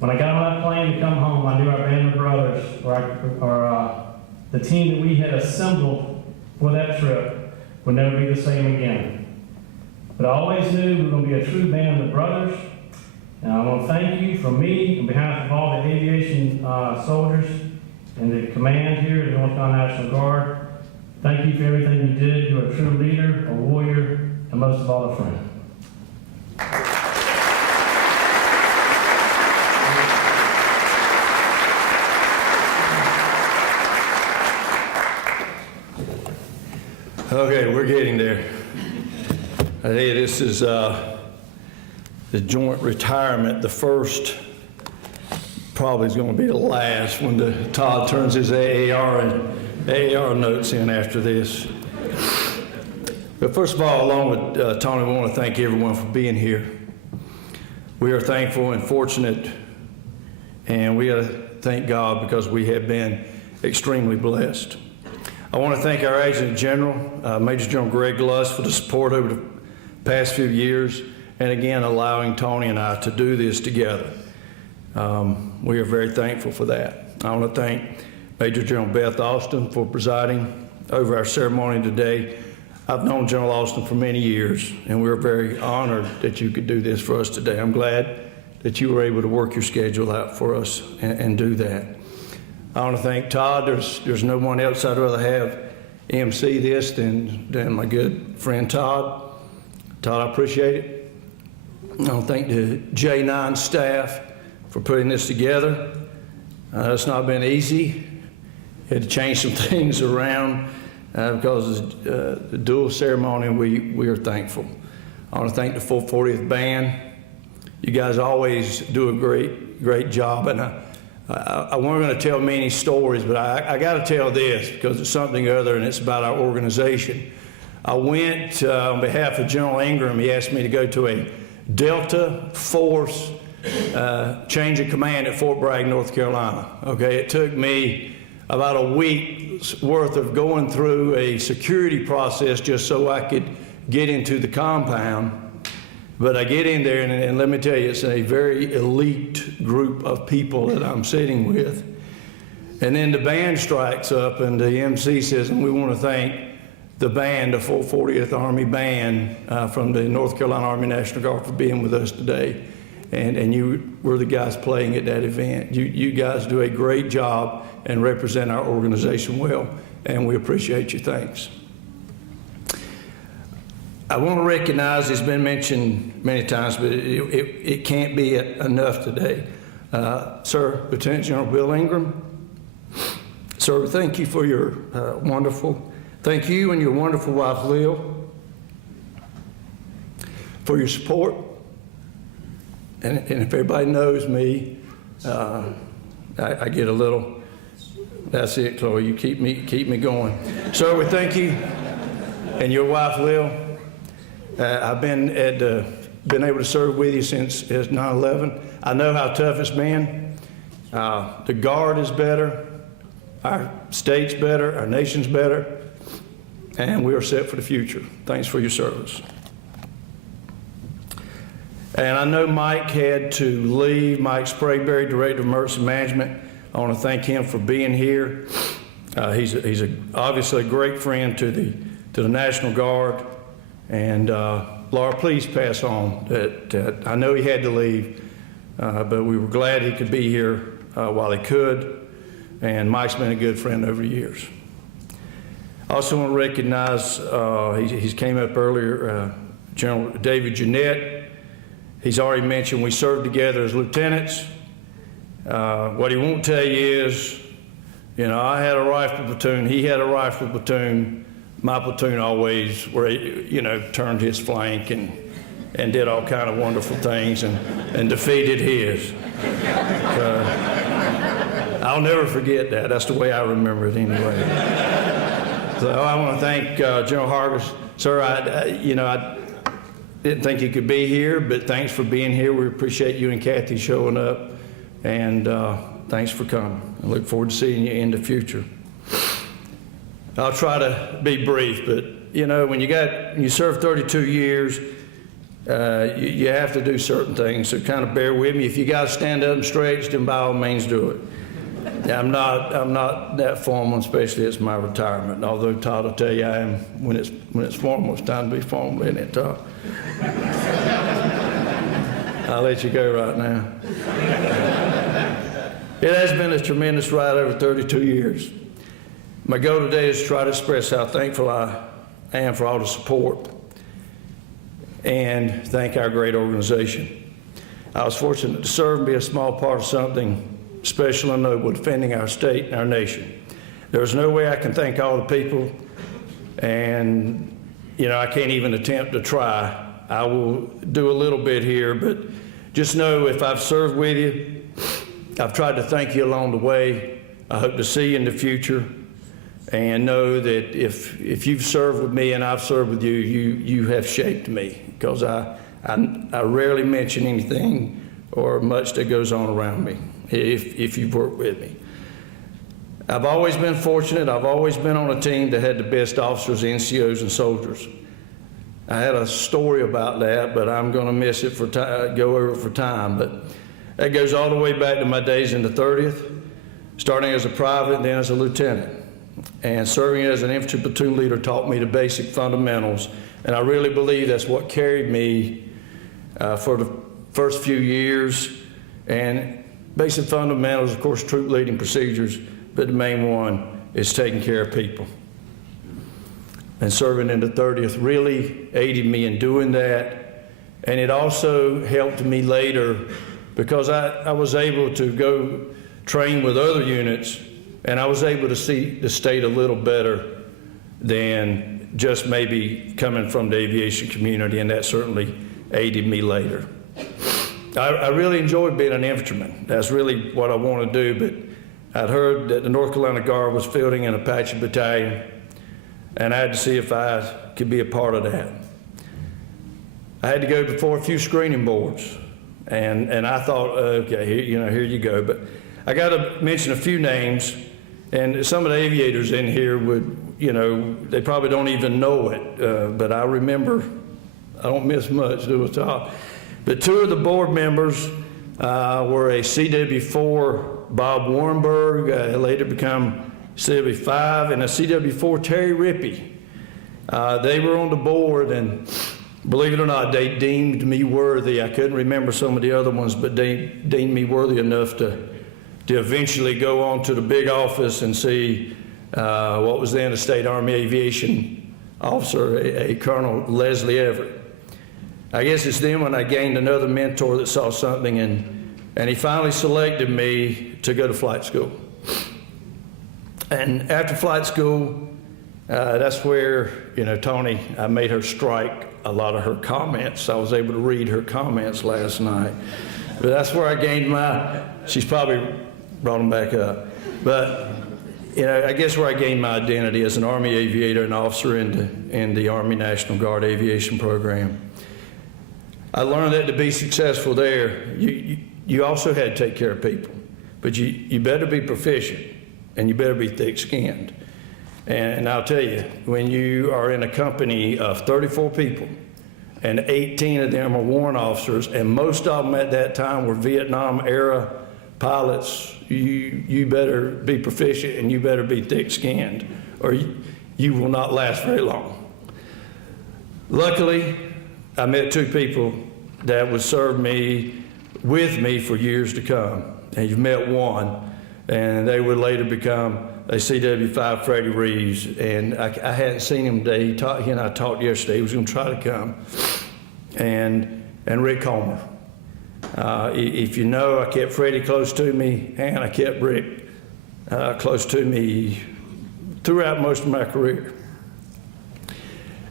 when I got on that plane to come home, I knew our band of brothers, or the team that we had assembled for that trip, would never be the same again. But I always knew we were going to be a true band of brothers, and I want to thank you from me, on behalf of all the aviation soldiers and the command here at the North Carolina National Guard. Thank you for everything you did. You're a true leader, a warrior, and most of all, a friend. Okay, we're getting there. Hey, this is the joint retirement. The first probably is going to be the last when Todd turns his AAR notes in after this. But first of all, along with Toni, we want to thank everyone for being here. We are thankful and fortunate, and we got to thank God because we have been extremely blessed. I want to thank our Adjutant General, Major General Greg Luss, for the support over the past few years, and again, allowing Toni and I to do this together. We are very thankful for that. I want to thank Major General Beth Austin for presiding over our ceremony today. I've known General Austin for many years, and we're very honored that you could do this for us today. I'm glad that you were able to work your schedule out for us and do that. I want to thank Todd. There's no one else I'd rather have MC this than my good friend Todd. Todd, I appreciate it. I want to thank the J9 staff for putting this together. It's not been easy. Had to change some things around because of the dual ceremony. We are thankful. I want to thank the 440th band. You guys always do a great job, and I wasn't going to tell many stories, but I got to tell this because it's something other, and it's about our organization. I went on behalf of General Ingram. He asked me to go to a Delta Force change of command at Fort Bragg, North Carolina. Okay, it took me about a week's worth of going through a security process just so I could get into the compound. But I get in there, and let me tell you, it's a very elite group of people that I'm sitting with. And then the band strikes up, and the MC says, and we want to thank the band, the 440th Army Band from the North Carolina Army National Guard for being with us today. And you were the guys playing at that event. You guys do a great job and represent our organization well, and we appreciate you. Thanks. I want to recognize, it's been mentioned many times, but it can't be enough today. Sir, Lieutenant General Bill Ingram, sir, thank you for your thank you and your wonderful wife, Lil, for your support. And if everybody knows me, I get a little, that's it, Chloe, you keep me going. Sir, we thank you and your wife, Lil. I've been able to serve with you since 9/11. I know how tough it's been. The Guard is better, our state's better, our nation's better, and we are set for the future. Thanks for your service. And I know Mike had to leave. Mike Spragueberry, Director of Emergency Management. I want to thank him for being here. He's obviously a great friend to the National Guard. And Laura, please pass on that I know he had to leave, but we were glad he could be here while he could. And Mike's been a good friend over the years. I also want to recognize, he's came up earlier, General David Jeanette. He's already mentioned we served together as lieutenants. What he won't tell you is, I had a rifle platoon, he had a rifle platoon. My platoon always, turned his flank and did all kind of wonderful things and defeated his. I'll never forget that. That's the way I remember it anyway. So I want to thank General Hargis. Sir, I didn't think you could be here, but thanks for being here. We appreciate you and Kathy showing up, and thanks for coming. I look forward to seeing you in the future. I'll try to be brief, but when you serve 32 years, you have to do certain things. So kind of bear with me. If you got to stand up and stretch, then by all means do it. I'm not that formal, especially it's my retirement. Although Todd will tell you I am when it's formal. It's time to be formal, isn't it, Todd? I'll let you go right now. It has been a tremendous ride over 32 years. My goal today is to try to express how thankful I am for all the support and thank our great organization. I was fortunate to serve and be a small part of something special and noble, defending our state and our nation. There's no way I can thank all the people And, you know, I can't even attempt to try. I will do a little bit here, but just know if I've served with you, I've tried to thank you along the way. I hope to see you in the future. And know that if you've served with me and I've served with you, you have shaped me, because I rarely mention anything or much that goes on around me if you've worked with me. I've always been fortunate. I've always been on a team that had the best officers, NCOs, and soldiers. I had a story about that, but I'm going to miss it go over it for time. But that goes all the way back to my days in the 30th, starting as a private and then as a lieutenant. And serving as an infantry platoon leader taught me the basic fundamentals, and I really believe that's what carried me for the first few years. And basic fundamentals, of course, troop leading procedures, but the main one is taking care of people. And serving in the 30th really aided me in doing that, and it also helped me later because I was able to go train with other units, and I was able to see the state a little better than just maybe coming from the aviation community, and that certainly aided me later. I really enjoyed being an infantryman. That's really what I want to do, but I'd heard that the North Carolina Guard was fielding an Apache battalion, and I had to see if I could be a part of that. I had to go before a few screening boards, and I thought, okay, here you go. But I got to mention a few names. And some of the aviators in here would, they probably don't even know it, but I remember, I don't miss much, do I, Tom? But two of the board members were a CW4 Bob Warrenberg, later become CW5, and a CW4 Terry Rippey. They were on the board, and believe it or not, they deemed me worthy. I couldn't remember some of the other ones, but they deemed me worthy enough to eventually go on to the big office and see what was then a State Army Aviation officer, a Colonel Leslie Everett. I guess it's then when I gained another mentor that saw something, and he finally selected me to go to flight school. And after flight school, that's where, Toni, I made her strike a lot of her comments. I was able to read her comments last night. But that's where I gained she's probably brought them back up. But, I guess where I gained my identity as an Army aviator and officer in the Army National Guard aviation program. I learned that to be successful there, you also had to take care of people. But you better be proficient, and you better be thick-skinned. And I'll tell you, when you are in a company of 34 people, and 18 of them are warrant officers, and most of them at that time were Vietnam-era pilots, you better be proficient and you better be thick-skinned, or you will not last very long. Luckily, I met two people that would serve with me for years to come. And you've met one, and they would later become a CW5 Freddie Reeves, and I hadn't seen him today. He and I talked yesterday. He was going to try to come. And Rick Homer. If you know, I kept Freddie close to me, and I kept Rick close to me throughout most of my career.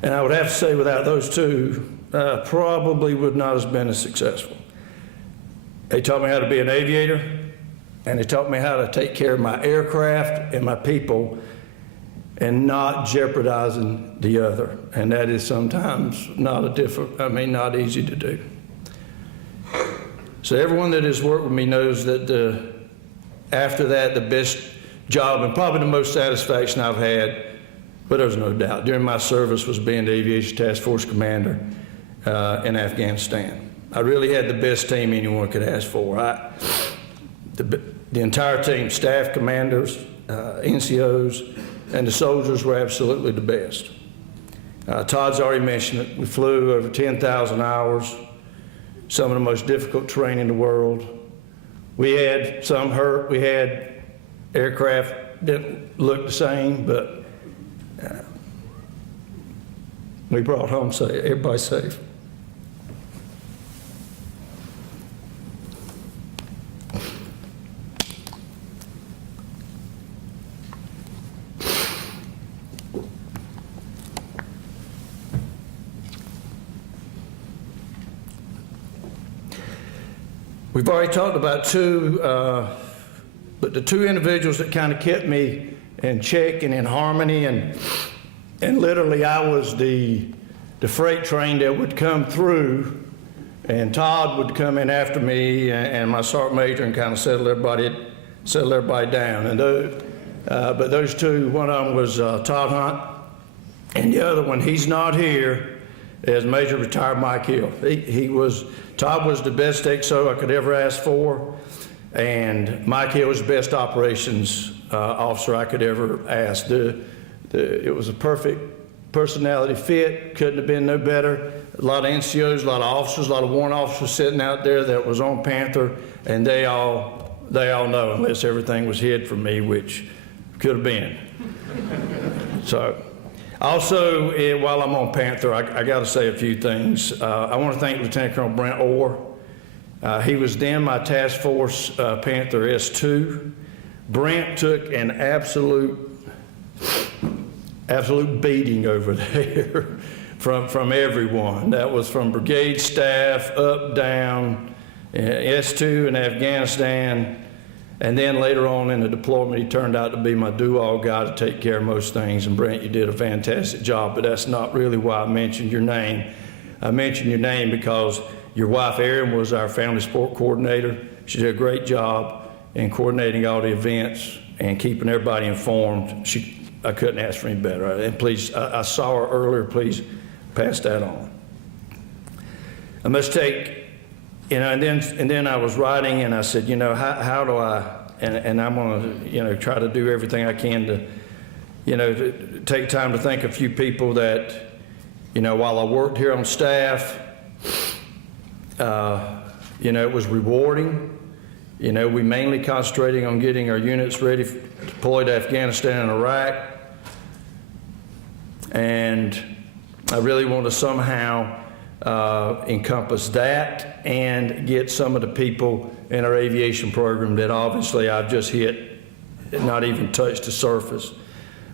And I would have to say, without those two, probably would not have been as successful. They taught me how to be an aviator, and they taught me how to take care of my aircraft and my people and not jeopardizing the other. And that is sometimes not easy to do. So everyone that has worked with me knows that after that, the best job and probably the most satisfaction I've had, but there's no doubt, during my service was being the Aviation Task Force Commander in Afghanistan. I really had the best team anyone could ask for. The entire team, staff, commanders, NCOs, and the soldiers were absolutely the best. Todd's already mentioned it. We flew over 10,000 hours, some of the most difficult terrain in the world. We had some hurt. We had aircraft that looked the same, but we brought home safe, everybody safe. We've already talked about two, but the two individuals that kind of kept me in check and in harmony, and literally I was the freight train that would come through, and Todd would come in after me and my sergeant major and kind of settle everybody down. And but those two, one of them was Todd Hunt, and the other one, he's not here, is Major Retired Mike Hill. Todd was the best XO I could ever ask for, and Mike Hill was the best operations officer I could ever ask. It was a perfect personality fit, couldn't have been no better. A lot of NCOs, a lot of officers, a lot of warrant officers sitting out there that was on Panther, and they all know, unless everything was hid from me, which could have been. So, also, while I'm on Panther, I got to say a few things. I want to thank Lieutenant Colonel Brent Orr. He was then my task force Panther S2. Brent took an absolute beating over there from everyone. That was from brigade staff, up, down, S2 in Afghanistan, and then later on in the deployment, he turned out to be my do-all guy to take care of most things. And Brent, you did a fantastic job, but that's not really why I mentioned your name. I mentioned your name because your wife, Erin, was our family support coordinator. She did a great job in coordinating all the events and keeping everybody informed. I couldn't ask for any better. And please, I saw her earlier, please pass that on. I must take, and then I was writing, and I said, how do I, and I'm going to, try to do everything I can to, take time to thank a few people that, while I worked here on staff, it was rewarding. We mainly concentrating on getting our units ready to deploy to Afghanistan and Iraq. And I really want to somehow encompass that and get some of the people in our aviation program that obviously I've just hit, not even touched the surface.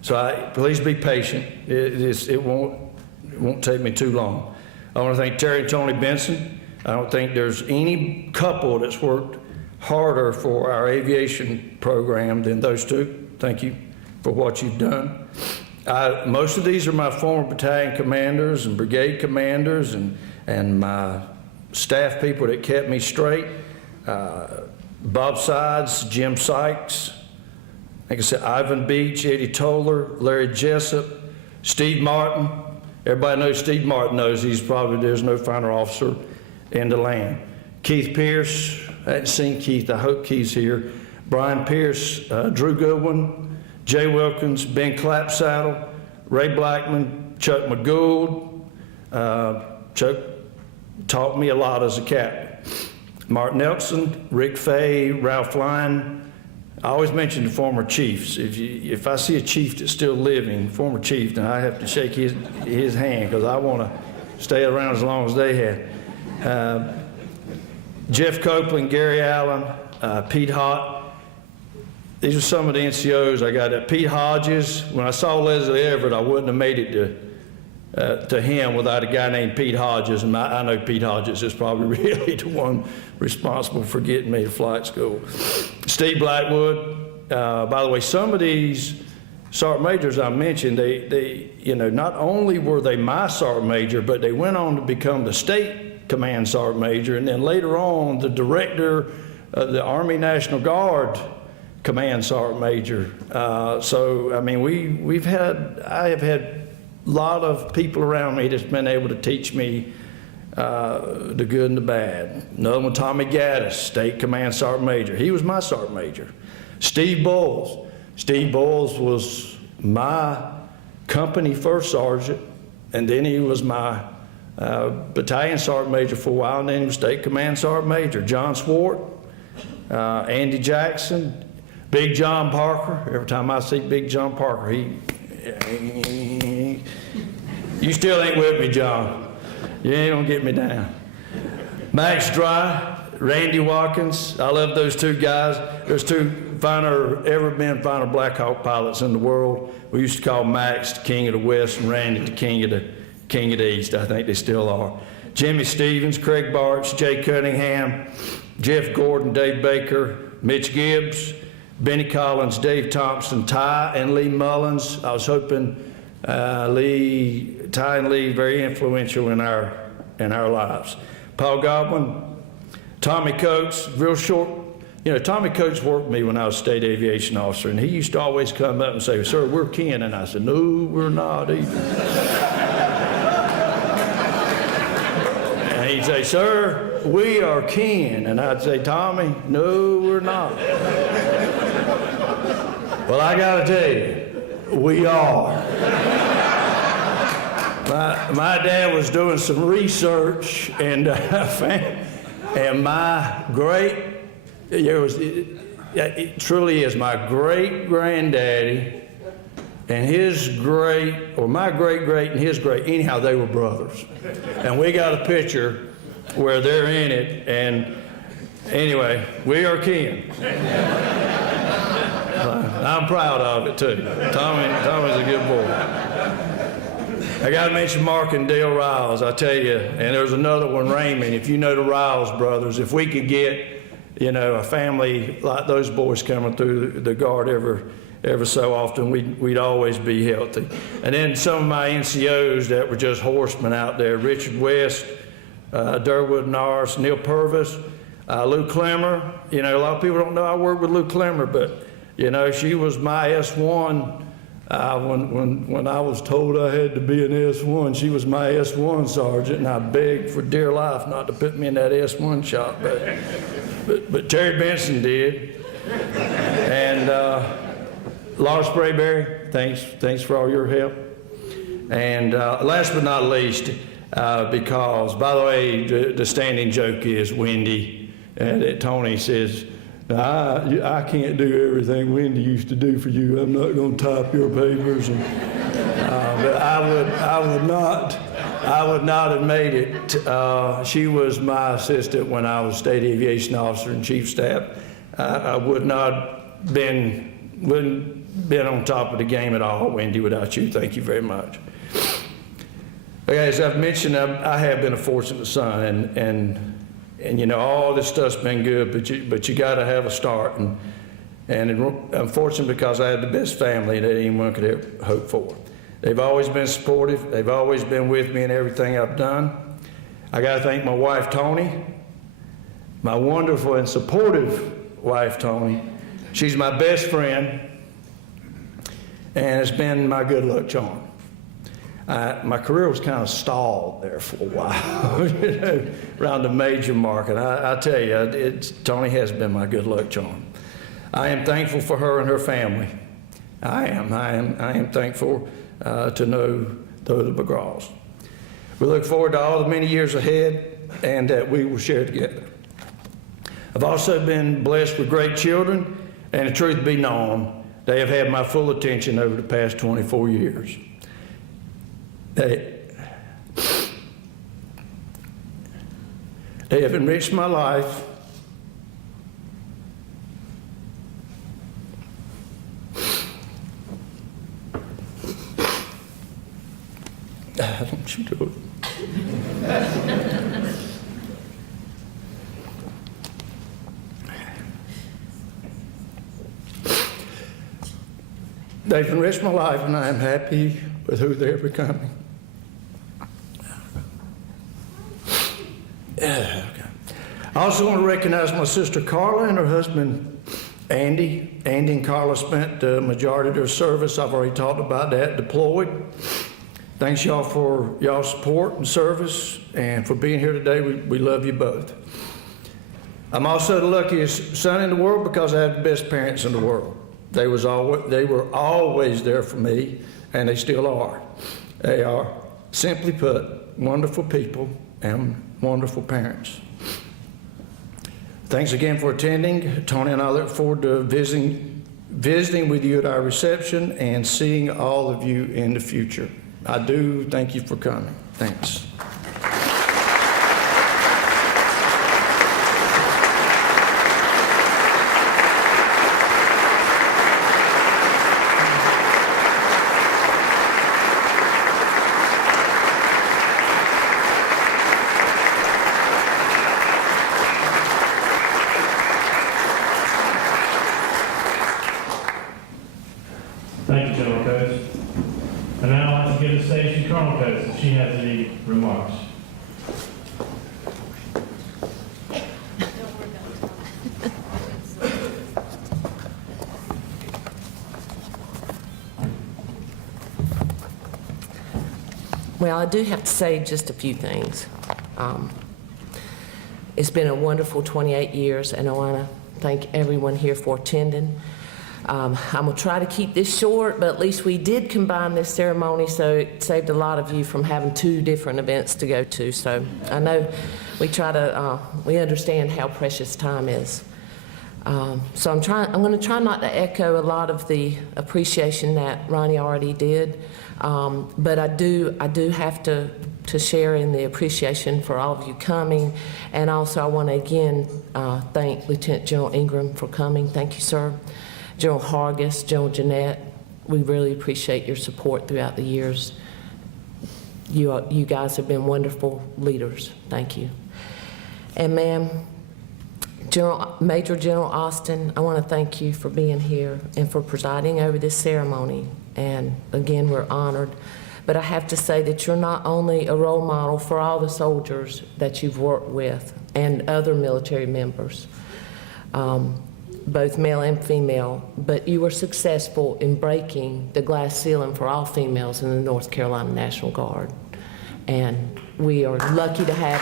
So please be patient. It won't take me too long. I want to thank Terry and Toni Benson. I don't think there's any couple that's worked harder for our aviation program than those two. Thank you for what you've done. Most of these are my former battalion commanders and brigade commanders and my staff people that kept me straight. Bob Sides, Jim Sykes, like I said, Ivan Beach, Eddie Toller, Larry Jessup, Steve Martin. Everybody knows Steve Martin knows there's no finer officer in the land. Keith Pierce, I hadn't seen Keith, I hope Keith's here. Brian Pierce, Drew Goodwin, Jay Wilkins, Ben Clapsaddle, Ray Blackman, Chuck McGould. Chuck taught me a lot as a captain. Mark Nelson, Rick Fay, Ralph Lyon. I always mention the former chiefs. If I see a chief that's still living, former chief, then I have to shake his hand because I want to stay around as long as they had. Jeff Copeland, Gary Allen, Pete Hott. These are some of the NCOs I got. Pete Hodges. When I saw Leslie Everett, I wouldn't have made it to him without a guy named Pete Hodges. And I know Pete Hodges is probably really the one responsible for getting me to flight school. Steve Blackwood. By the way, some of these sergeant majors I mentioned, they not only were they my sergeant major, but they went on to become the state command sergeant major, and then later on the director of the Army National Guard command sergeant major. So I mean, I have had a lot of people around me that's been able to teach me the good and the bad. Another one, Tommy Gaddis, state command sergeant major. He was my sergeant major. Steve Bowles. Steve Bowles was my company first sergeant, and then he was my battalion sergeant major for a while, and then he was state command sergeant major. John Swart, Andy Jackson, Big John Parker. Every time I see Big John Parker, you still ain't with me, John. You ain't gonna get me down. Max Dry, Randy Watkins. I love those two guys. There's two ever been finer Black Hawk pilots in the world. We used to call Max the King of the West and Randy the King of the East. I think they still are. Jimmy Stevens, Craig Bartz, Jay Cunningham, Jeff Gordon, Dave Baker, Mitch Gibbs, Benny Collins, Dave Thompson, Ty and Lee Mullins. I was hoping Ty and Lee, very influential in our lives. Paul Godwin, Tommy Coates, real short. You know, Tommy Coates worked with me when I was state aviation officer, and he used to always come up and say, "Sir, we're kin." And I said, "No, we're not either." And he'd say, "Sir, we are kin." And I'd say, "Tommy, no, we're not." Well, I got to tell you, we are. My dad was doing some research, and my it truly is my great granddaddy and his great, or my great great and his great, anyhow, they were brothers. And we got a picture where they're in it, and anyway, we are kin. I'm proud of it too. Tommy's a good boy. I got to mention Mark and Dale Riles, I tell you, and there's another one, Raymond. If you know the Riles brothers, if we could get, you know, a family like those boys coming through the guard ever so often, we'd always be healthy. And then some of my NCOs that were just horsemen out there, Richard West, Durwood Norris, Neil Purvis, Lou Clemmer. You know, a lot of people don't know I worked with Lou Clemmer, but, you know, she was my S1. When I was told I had to be an S1, she was my S1 sergeant, and I begged for dear life not to put me in that S1 shop, but Terry Benson did. And Laura Sprayberry, thanks for all your help. And last but not least, because, by the way, the standing joke is Wendy, and Toni says, I can't do everything Wendy used to do for you. I'm not going to type your papers. But I would not have made it. She was my assistant when I was state aviation officer and chief staff. I wouldn't been on top of the game at all, Wendy, without you. Thank you very much. Okay, as I've mentioned, I have been a fortunate son, and you know, all this stuff's been good, but you got to have a start. And I'm fortunate because I had the best family that anyone could ever hope for. They've always been supportive. They've always been with me in everything I've done. I got to thank my wife, Toni, my wonderful and supportive wife, Toni. She's my best friend, and it's been my good luck charm. My career was kind of stalled there for a while, you know, around the major market. I tell you, Toni has been my good luck charm. I am thankful for her and her family. I am thankful to know the McGraws. We look forward to all the many years ahead and that we will share together. I've also been blessed with great children, and the truth be known, they have had my full attention over the past 24 years. They have enriched my life. Don't you do it. They've enriched my life, and I am happy with who they're becoming. Okay. I also want to recognize my sister Carla and her husband Andy. Andy and Carla spent the majority of their service, I've already talked about that, deployed. Thanks y'all for y'all's support and service, and for being here today. We love you both. I'm also the luckiest son in the world because I have the best parents in the world. They were always there for me, and they still are. They are, simply put, wonderful people and wonderful parents. Thanks again for attending. Toni and I look forward to visiting with you at our reception and seeing all of you in the future. I do thank you for coming. Thanks. Thank you, General Coates. And now I'd like to give the stage to Colonel Coates if she has any remarks. Well, I do have to say just a few things. It's been a wonderful 28 years, and I want to thank everyone here for attending. I'm going to try to keep this short, but at least we did combine this ceremony, so it saved a lot of you from having 2 different events to go to. So I know we understand how precious time is. So I'm going to try not to echo a lot of the appreciation that Ronnie already did, but I do have to share in the appreciation for all of you coming, and also I want to again thank Lieutenant General Ingram for coming. Thank you, sir. General Hargis, General Jeanette, we really appreciate your support throughout the years. You guys have been wonderful leaders. Thank you. And ma'am, Major General Austin, I want to thank you for being here and for presiding over this ceremony. And again, we're honored. But I have to say that you're not only a role model for all the soldiers that you've worked with and other military members, both male and female, but you were successful in breaking the glass ceiling for all females in the North Carolina National Guard. And we are lucky to have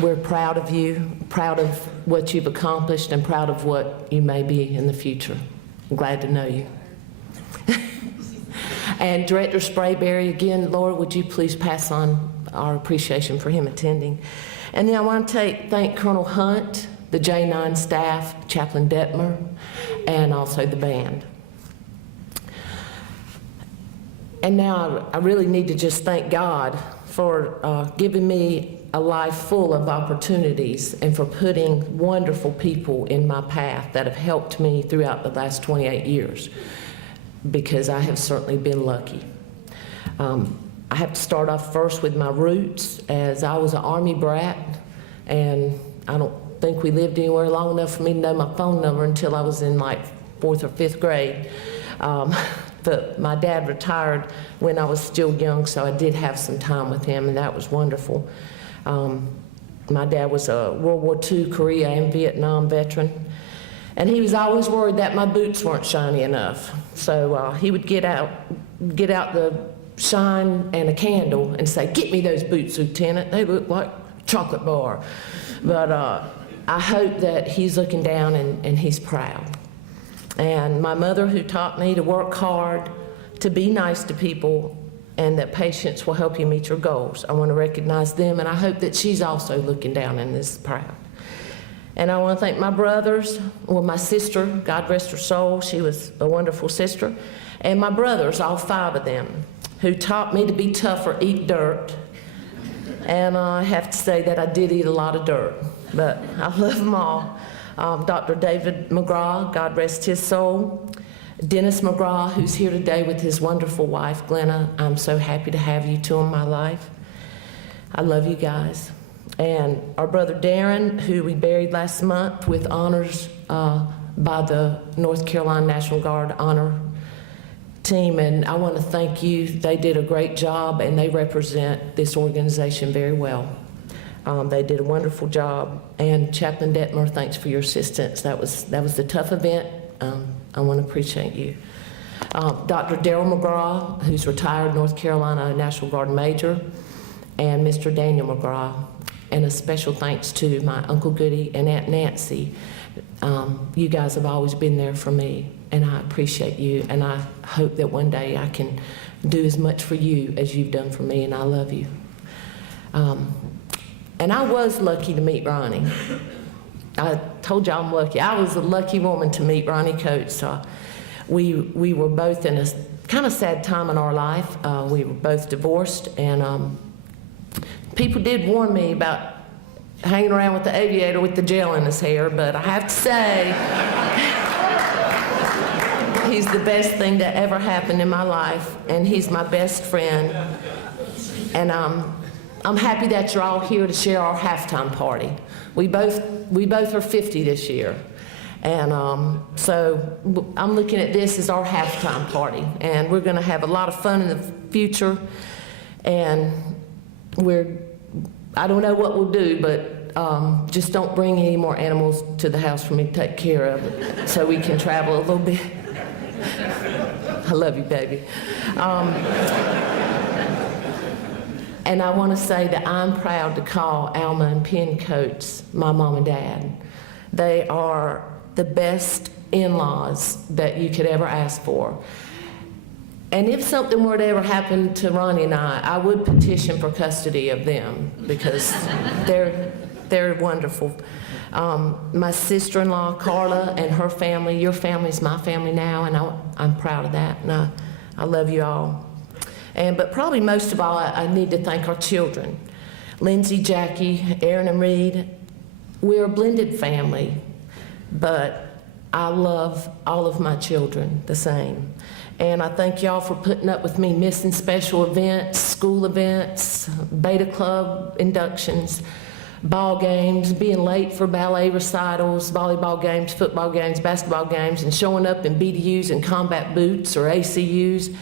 you. We're proud of you, proud of what you've accomplished, and proud of what you may be in the future. I'm glad to know you. And Director Sprayberry, again, Laura, would you please pass on our appreciation for him attending. And then I want to thank Colonel Hunt, the J9 staff, Chaplain Detmer, and also the band. And now I really need to just thank God for giving me a life full of opportunities and for putting wonderful people in my path that have helped me throughout the last 28 years, because I have certainly been lucky. I have to start off first with my roots, as I was an Army brat, and I don't think we lived anywhere long enough for me to know my phone number until I was in like 4th or 5th grade. But my dad retired when I was still young, so I did have some time with him, and that was wonderful. My dad was a World War II, Korea, and Vietnam veteran, and he was always worried that my boots weren't shiny enough. So he would get out the shine and a candle and say, "Get me those boots, Lieutenant. They look like a chocolate bar." But I hope that he's looking down and he's proud. And my mother, who taught me to work hard, to be nice to people, and that patience will help you meet your goals. I want to recognize them, and I hope that she's also looking down and is proud. And I want to thank my brothers, well, my sister, God rest her soul, she was a wonderful sister, and my brothers, all 5 of them, who taught me to be tougher, eat dirt. And I have to say that I did eat a lot of dirt, but I love them all. Dr. David McGraw, God rest his soul. Dennis McGraw, who's here today with his wonderful wife, Glenna. I'm so happy to have you 2 in my life. I love you guys. And our brother Darren, who we buried last month with honors by the North Carolina National Guard Honor Team. And I want to thank you. They did a great job, and they represent this organization very well. They did a wonderful job. And Chaplain Detmer, thanks for your assistance. That was a tough event. I want to appreciate you. Dr. Darrell McGraw, who's retired North Carolina National Guard Major, and Mr. Daniel McGraw. And a special thanks to my Uncle Goody and Aunt Nancy. You guys have always been there for me, and I appreciate you, and I hope that one day I can do as much for you as you've done for me, and I love you. And I was lucky to meet Ronnie. I told you I'm lucky. I was a lucky woman to meet Ronnie Coates. We were both in a kind of sad time in our life. We were both divorced, and people did warn me about hanging around with the aviator with the gel in his hair, but I have to say, he's the best thing that ever happened in my life, and he's my best friend. And I'm happy that you're all here to share our halftime party. We both are 50 this year. And so I'm looking at this as our halftime party. And we're going to have a lot of fun in the future. And I don't know what we'll do, but just don't bring any more animals to the house for me to take care of so we can travel a little bit. I love you, baby. And I want to say that I'm proud to call Alma and Penn Coates my mom and dad. They are the best in-laws that you could ever ask for. And if something were to ever happen to Ronnie and I would petition for custody of them because they're wonderful. My sister-in-law, Carla, and her family, your family's my family now, and I'm proud of that, and I love you all. But probably most of all, I need to thank our children. Lindsay, Jackie, Aaron, and Reed. We're a blended family, but I love all of my children the same. And I thank y'all for putting up with me missing special events, school events, beta club inductions, ball games, being late for ballet recitals, volleyball games, football games, basketball games, and showing up in BDUs and combat boots or ACUs.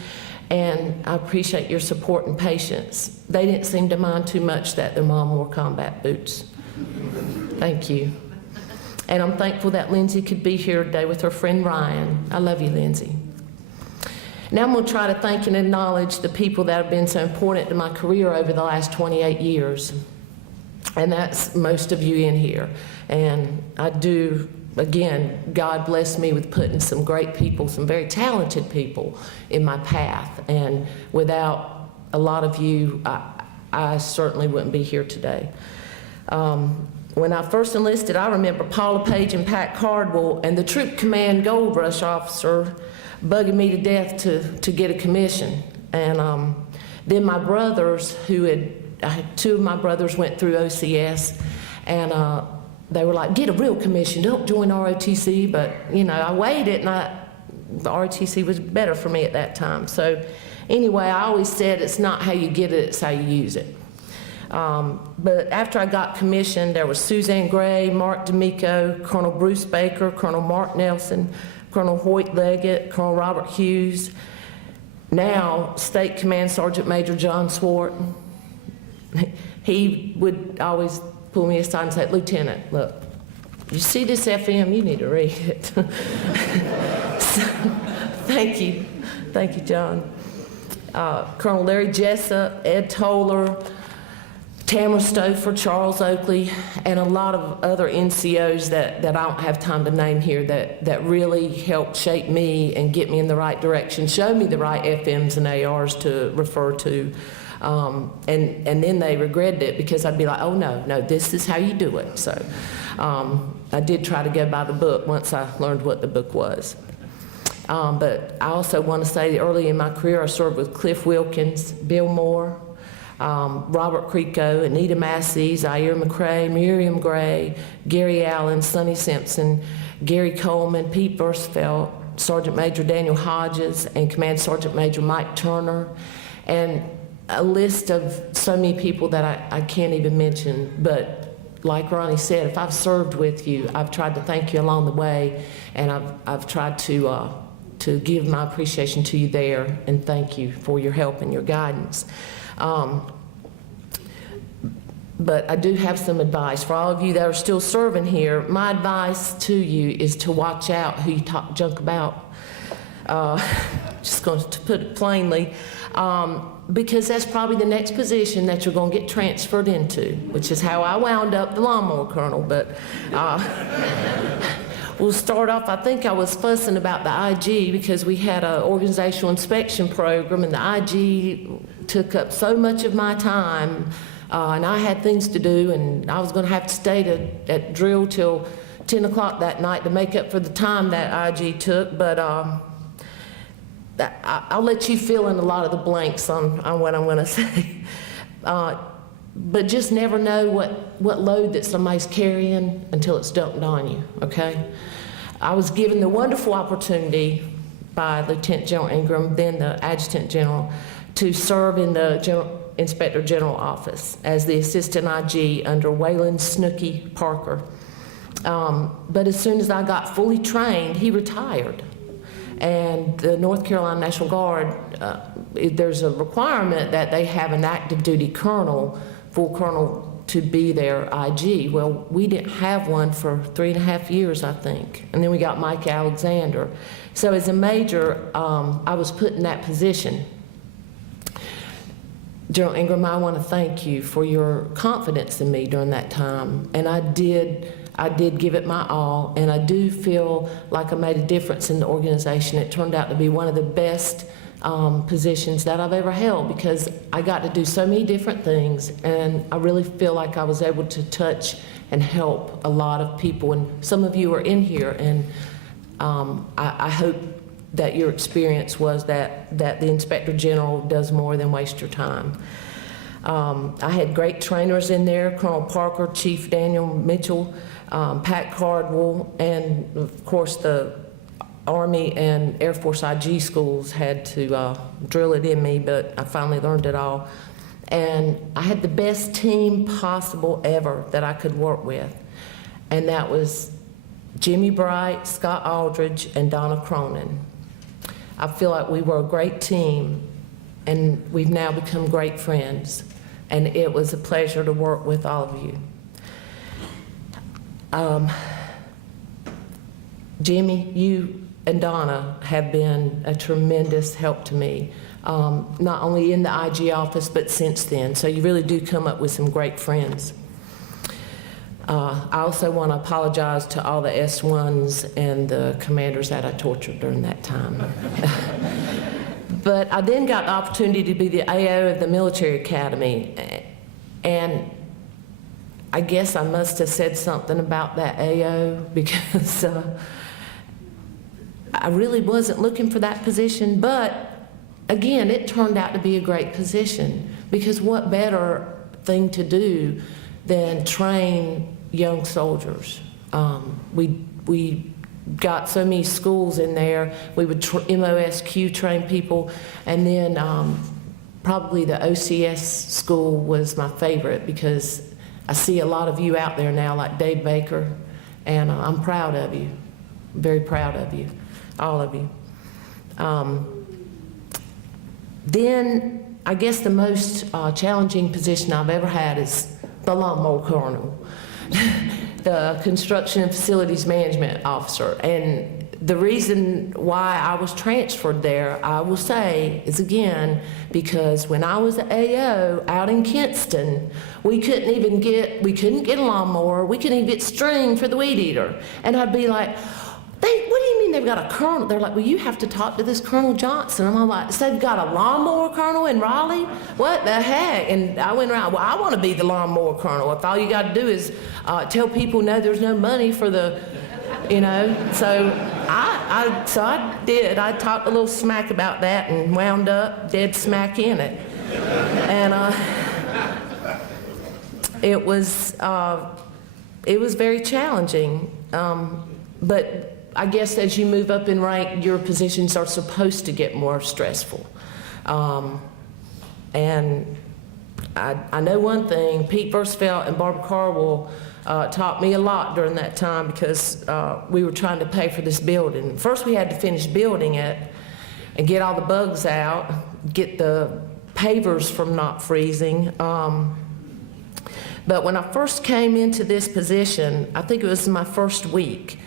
And I appreciate your support and patience. They didn't seem to mind too much that their mom wore combat boots. Thank you. And I'm thankful that Lindsay could be here today with her friend Ryan. I love you, Lindsay. Now I'm going to try to thank and acknowledge the people that have been so important to my career over the last 28 years. And that's most of you in here. And I do, again, God bless me with putting some great people, some very talented people in my path. And without a lot of you, I certainly wouldn't be here today. When I first enlisted, I remember Paula Page and Pat Cardwell and the Troop Command Gold Rush officer bugging me to death to get a commission. And then my brothers, two of my brothers went through OCS, and they were like, get a real commission, don't join ROTC. But, you know, I weighed it, and the ROTC was better for me at that time. So anyway, I always said it's not how you get it, it's how you use it. But after I got commissioned, there was Suzanne Gray, Mark D'Amico, Colonel Bruce Baker, Colonel Mark Nelson, Colonel Hoyt Leggett, Colonel Robert Hughes, now State Command Sergeant Major John Swart. He would always pull me aside and say, Lieutenant, look, you see this FM, you need to read it. So, thank you, John. Colonel Larry Jessup, Ed Toller, Tamara Stouffer, Charles Oakley, and a lot of other NCOs that I don't have time to name here that really helped shape me and get me in the right direction, show me the right FMs and ARs to refer to. And then they regretted it because I'd be like, oh no, this is how you do it. So I did try to go by the book once I learned what the book was. But I also want to say that early in my career I served with Cliff Wilkins, Bill Moore, Robert Creco, Anita Massey, Zaire McCrae, Miriam Gray, Gary Allen, Sonny Simpson, Gary Coleman, Pete Versfeld, Sergeant Major Daniel Hodges, and Command Sergeant Major Mike Turner, and a list of so many people that I can't even mention. But like Ronnie said, if I've served with you, I've tried to thank you along the way, and I've tried to give my appreciation to you there and thank you for your help and your guidance. But I do have some advice. For all of you that are still serving here, my advice to you is to watch out who you talk junk about. Just going to put it plainly, because that's probably the next position that you're going to get transferred into, which is how I wound up the lawnmower colonel. But we'll start off, I think I was fussing about the IG because we had an organizational inspection program, and the IG took up so much of my time, and I had things to do, and I was going to have to stay at drill till 10 o'clock that night to make up for the time that IG took. But I'll let you fill in a lot of the blanks on what I'm going to say. But just never know what load that somebody's carrying until it's dumped on you, okay? I was given the wonderful opportunity by Lieutenant General Ingram, then the Adjutant General, to serve in the Inspector General office as the Assistant IG under Waylon Snooky Parker. But as soon as I got fully trained, he retired. And the North Carolina National Guard, there's a requirement that they have an active duty colonel, full colonel, to be their IG. Well, we didn't have one for 3.5 years, I think. And then we got Mike Alexander. So as a major, I was put in that position. General Ingram, I want to thank you for your confidence in me during that time. And I did give it my all, and I do feel like I made a difference in the organization. It turned out to be one of the best positions that I've ever held, because I got to do so many different things, and I really feel like I was able to touch and help a lot of people. And some of you are in here, and I hope that your experience was that the Inspector General does more than waste your time. I had great trainers in there, Colonel Parker, Chief Daniel Mitchell, Pat Cardwell, and of course the Army and Air Force IG schools had to drill it in me, but I finally learned it all. And I had the best team possible ever that I could work with, and that was Jimmy Bright, Scott Aldridge, and Donna Cronin. I feel like we were a great team, and we've now become great friends, and it was a pleasure to work with all of you. Jimmy, you and Donna have been a tremendous help to me, not only in the IG office, but since then. So you really do come up with some great friends. I also want to apologize to all the S1s and the commanders that I tortured during that time. But I then got the opportunity to be the AO of the Military Academy, and I guess I must have said something about that AO, because I really wasn't looking for that position, but again, it turned out to be a great position, because what better thing to do than train young soldiers? We got so many schools in there. We would MOSQ train people, and then probably the OCS school was my favorite, because I see a lot of you out there now, like Dave Baker, and I'm proud of you, very proud of you, all of you. Then I guess the most challenging position I've ever had is the lawnmower colonel, the construction and facilities management officer. And the reason why I was transferred there, I will say, is again, because when I was an AO out in Kinston, we couldn't get a lawnmower, we couldn't even get string for the weed eater. And I'd be like, what do you mean they've got a colonel? They're like, well, you have to talk to this Colonel Johnson. And I'm like, so they've got a lawnmower colonel in Raleigh? What the heck? And I went around, well, I want to be the lawnmower colonel. If all you got to do is tell people, no, there's no money for the, you know. So I did. I talked a little smack about that and wound up dead smack in it. And it was very challenging. But I guess as you move up in rank, your positions are supposed to get more stressful. And I know one thing, Pete Versfeld and Barbara Carwell taught me a lot during that time, because we were trying to pay for this building. First we had to finish building it and get all the bugs out, get the pavers from not freezing. But when I first came into this position, I think it was my first week,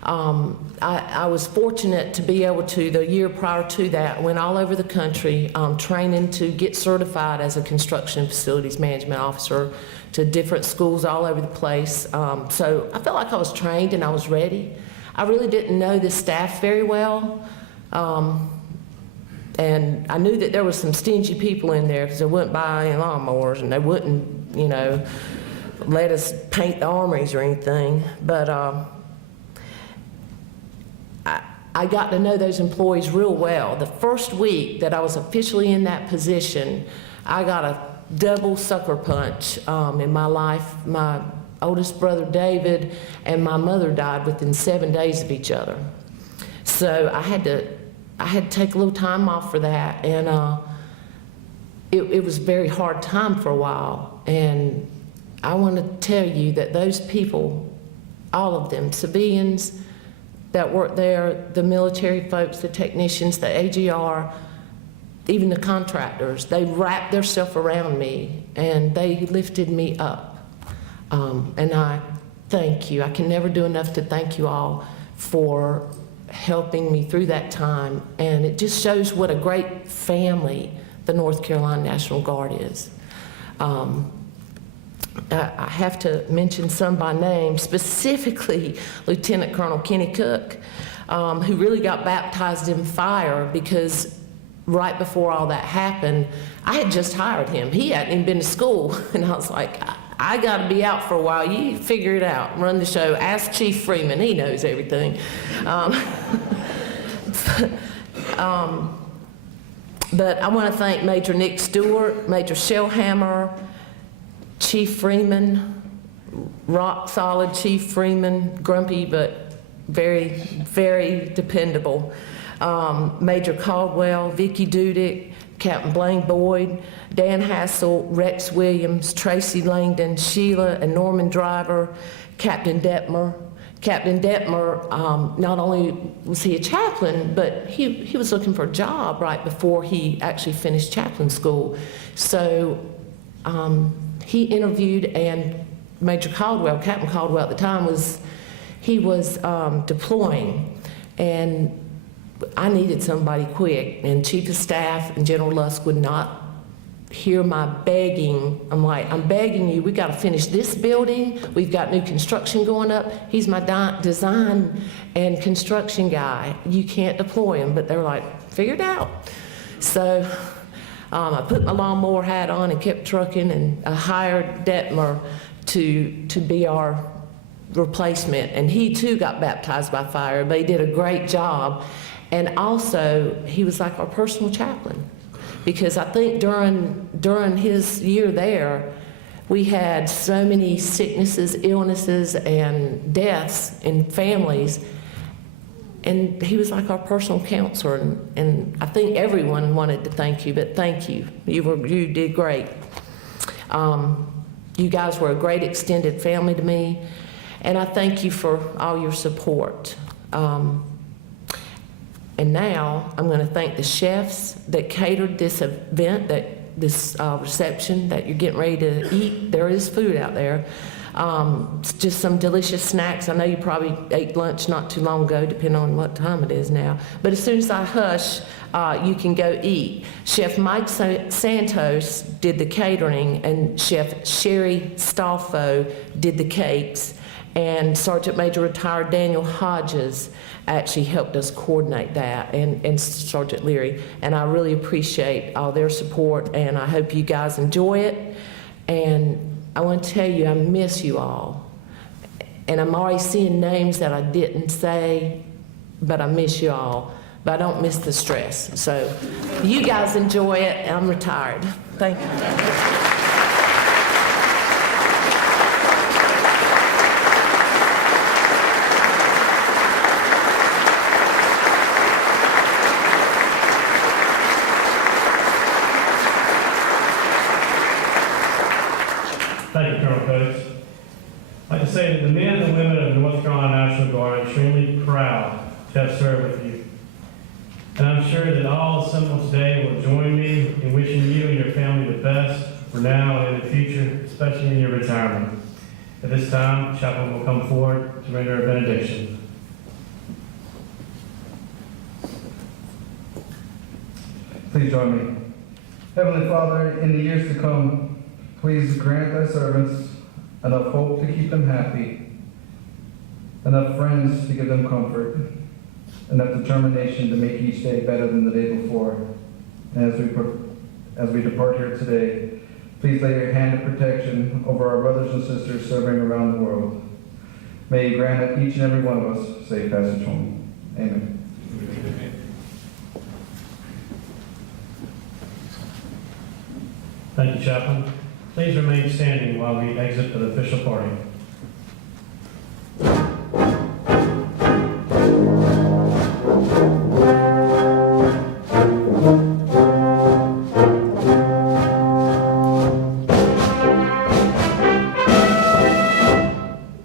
I was fortunate to be able to, the year prior to that, went all over the country training to get certified as a construction facilities management officer to different schools all over the place. So I felt like I was trained and I was ready. I really didn't know the staff very well. And I knew that there was some stingy people in there, because they wouldn't buy any lawnmowers and they wouldn't, you know, let us paint the armories or anything. But I got to know those employees real well. The first week that I was officially in that position, I got a double sucker punch in my life. My oldest brother David and my mother died within 7 days of each other. So I had to take a little time off for that. And it was a very hard time for a while. And I want to tell you that those people, all of them, civilians that worked there, the military folks, the technicians, the AGR, even the contractors, they wrapped themselves around me and they lifted me up. And I thank you. I can never do enough to thank you all for helping me through that time. And it just shows what a great family the North Carolina National Guard is. I have to mention some by name, specifically Lieutenant Colonel Kenny Cook, who really got baptized in fire because right before all that happened, I had just hired him. He hadn't even been to school. And I was like, I got to be out for a while. You figure it out. Run the show. Ask Chief Freeman. He knows everything. But I want to thank Major Nick Stewart, Major Shellhammer, Chief Freeman, rock solid Chief Freeman, grumpy but very, very dependable. Major Caldwell, Vicki Dudick, Captain Blaine Boyd, Dan Hassel, Rex Williams, Tracy Langdon, Sheila and Norman Driver, Captain Detmer. Captain Detmer, not only was he a chaplain, but he was looking for a job right before he actually finished chaplain school. So he interviewed, and Major Caldwell, Captain Caldwell at the time, was deploying, and I needed somebody quick, and Chief of Staff and General Lusk would not hear my begging. I'm like, I'm begging you, we got to finish this building. We've got new construction going up. He's my design and construction guy. You can't deploy him. But they were like, figure it out. So I put my lawnmower hat on and kept trucking, and I hired Detmer to be our replacement. And he too got baptized by fire, but he did a great job. And also, he was like our personal chaplain. Because I think during his year there, we had so many sicknesses, illnesses, and deaths in families. And he was like our personal counselor. And I think everyone wanted to thank you, but thank you. You did great. You guys were a great extended family to me. And I thank you for all your support. And now I'm going to thank the chefs that catered this event, this reception that you're getting ready to eat. There is food out there. Just some delicious snacks. I know you probably ate lunch not too long ago, depending on what time it is now. But as soon as I hush, you can go eat. Chef Mike Santos did the catering, and Chef Sherry Stolfo did the cakes. And Sergeant Major Retired Daniel Hodges actually helped us coordinate that, and Sergeant Leary. And I really appreciate all their support, and I hope you guys enjoy it. And I want to tell you, I miss you all. And I'm already seeing names that I didn't say, but I miss you all. But I don't miss the stress. So you guys enjoy it. I'm retired. Thank you. Thank you, Colonel Coates. I'd like to say that the men and women of the North Carolina National Guard are extremely proud to have served with you. And I'm sure that all assembled today will join me in wishing you and your family the best for now and in the future, especially in your retirement. At this time, Chaplain will come forward to render a benediction. Please join me. Heavenly Father, in the years to come, please grant thy servants enough hope to keep them happy, enough friends to give them comfort, enough determination to make each day better than the day before. And as we depart here today, please lay your hand of protection over our brothers and sisters serving around the world. May you grant each and every one of us safe passage home. Amen. Thank you, Chaplain. Please remain standing while we exit for the official party.